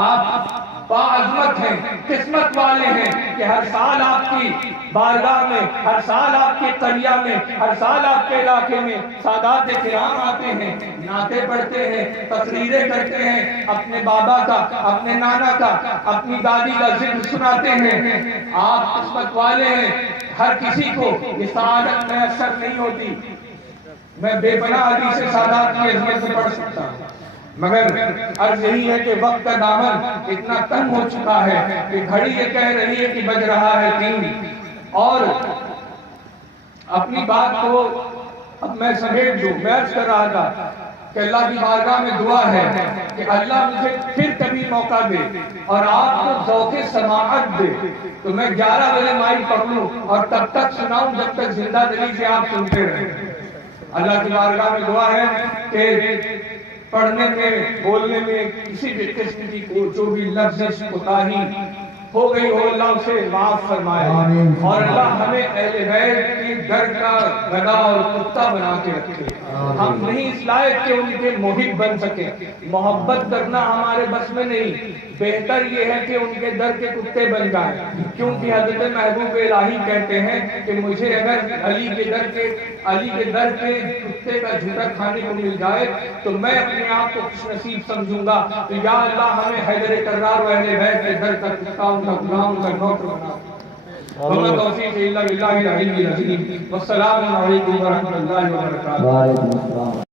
آپ باعظمت ہیں، قسمت والے ہیں کہ ہر سال آپ کی بارگاہ میں، ہر سال آپ کے قریہ میں، ہر سال آپ کے علاقے میں سادات کرام آتے ہیں، نعتیں پڑھتے ہیں، تقریریں کرتے ہیں، اپنے بابا کا، اپنے نانا کا، اپنی دادی کا ذکر سناتے ہیں۔ آپ قسمت والے ہیں، ہر کسی کو یہ سعادت میسر نہیں ہوتی۔ میں بے پناہ حدیث سادات کی عظمت سے پڑھ سکتا ہوں، مگر عرض یہی ہے کہ وقت کا دامن اتنا تنگ ہو چکا ہے کہ گھڑی یہ کہہ رہی ہے کہ بج رہا ہے 3، اور اپنی بات کو اب میں سمیٹ دوں۔ میں عرض کر رہا تھا کہ اللہ کی بارگاہ میں دعا ہے کہ اللہ مجھے پھر کبھی موقع دے اور آپ کو ذوق سماعت دے تو میں 11 بجے مائک پکڑوں اور تب تک سناؤں جب تک زندہ دلی سے آپ سنتے رہیں۔ اللہ کی بارگاہ میں دعا ہے کہ پڑھنے میں، بولنے میں کسی بھی قسم کی جو بھی لفظ کوتاہی ہو گئی ہو اللہ اسے معاف فرمائے، اور اللہ ہمیں اہل بیت کے گھر کا گدھا اور کتا بنا کے رکھے۔ ہم نہیں اس لائق کہ ان کے محب بن سکے. محبت کرنا ہمارے بس میں نہیں، بہتر یہ ہے کہ ان کے در کے کتے بن جائیں. کیونکہ حضرت محبوب الہی کہتے ہیں کہ مجھے اگر علی کے در کے کتے کا جھوٹا کھانے کو مل جائے تو میں اپنے آپ کو خوش نصیب سمجھوں گا. تو یا اللہ ہمیں حیدر کرار و اہل بیت کے در کا کتا، ان کا غلام، ان کا نوکر بنا. وما توفیق الا باللہ العلی العظیم. والسلام علیکم ورحمۃ اللہ وبرکاتہ. وعلیکم السلام.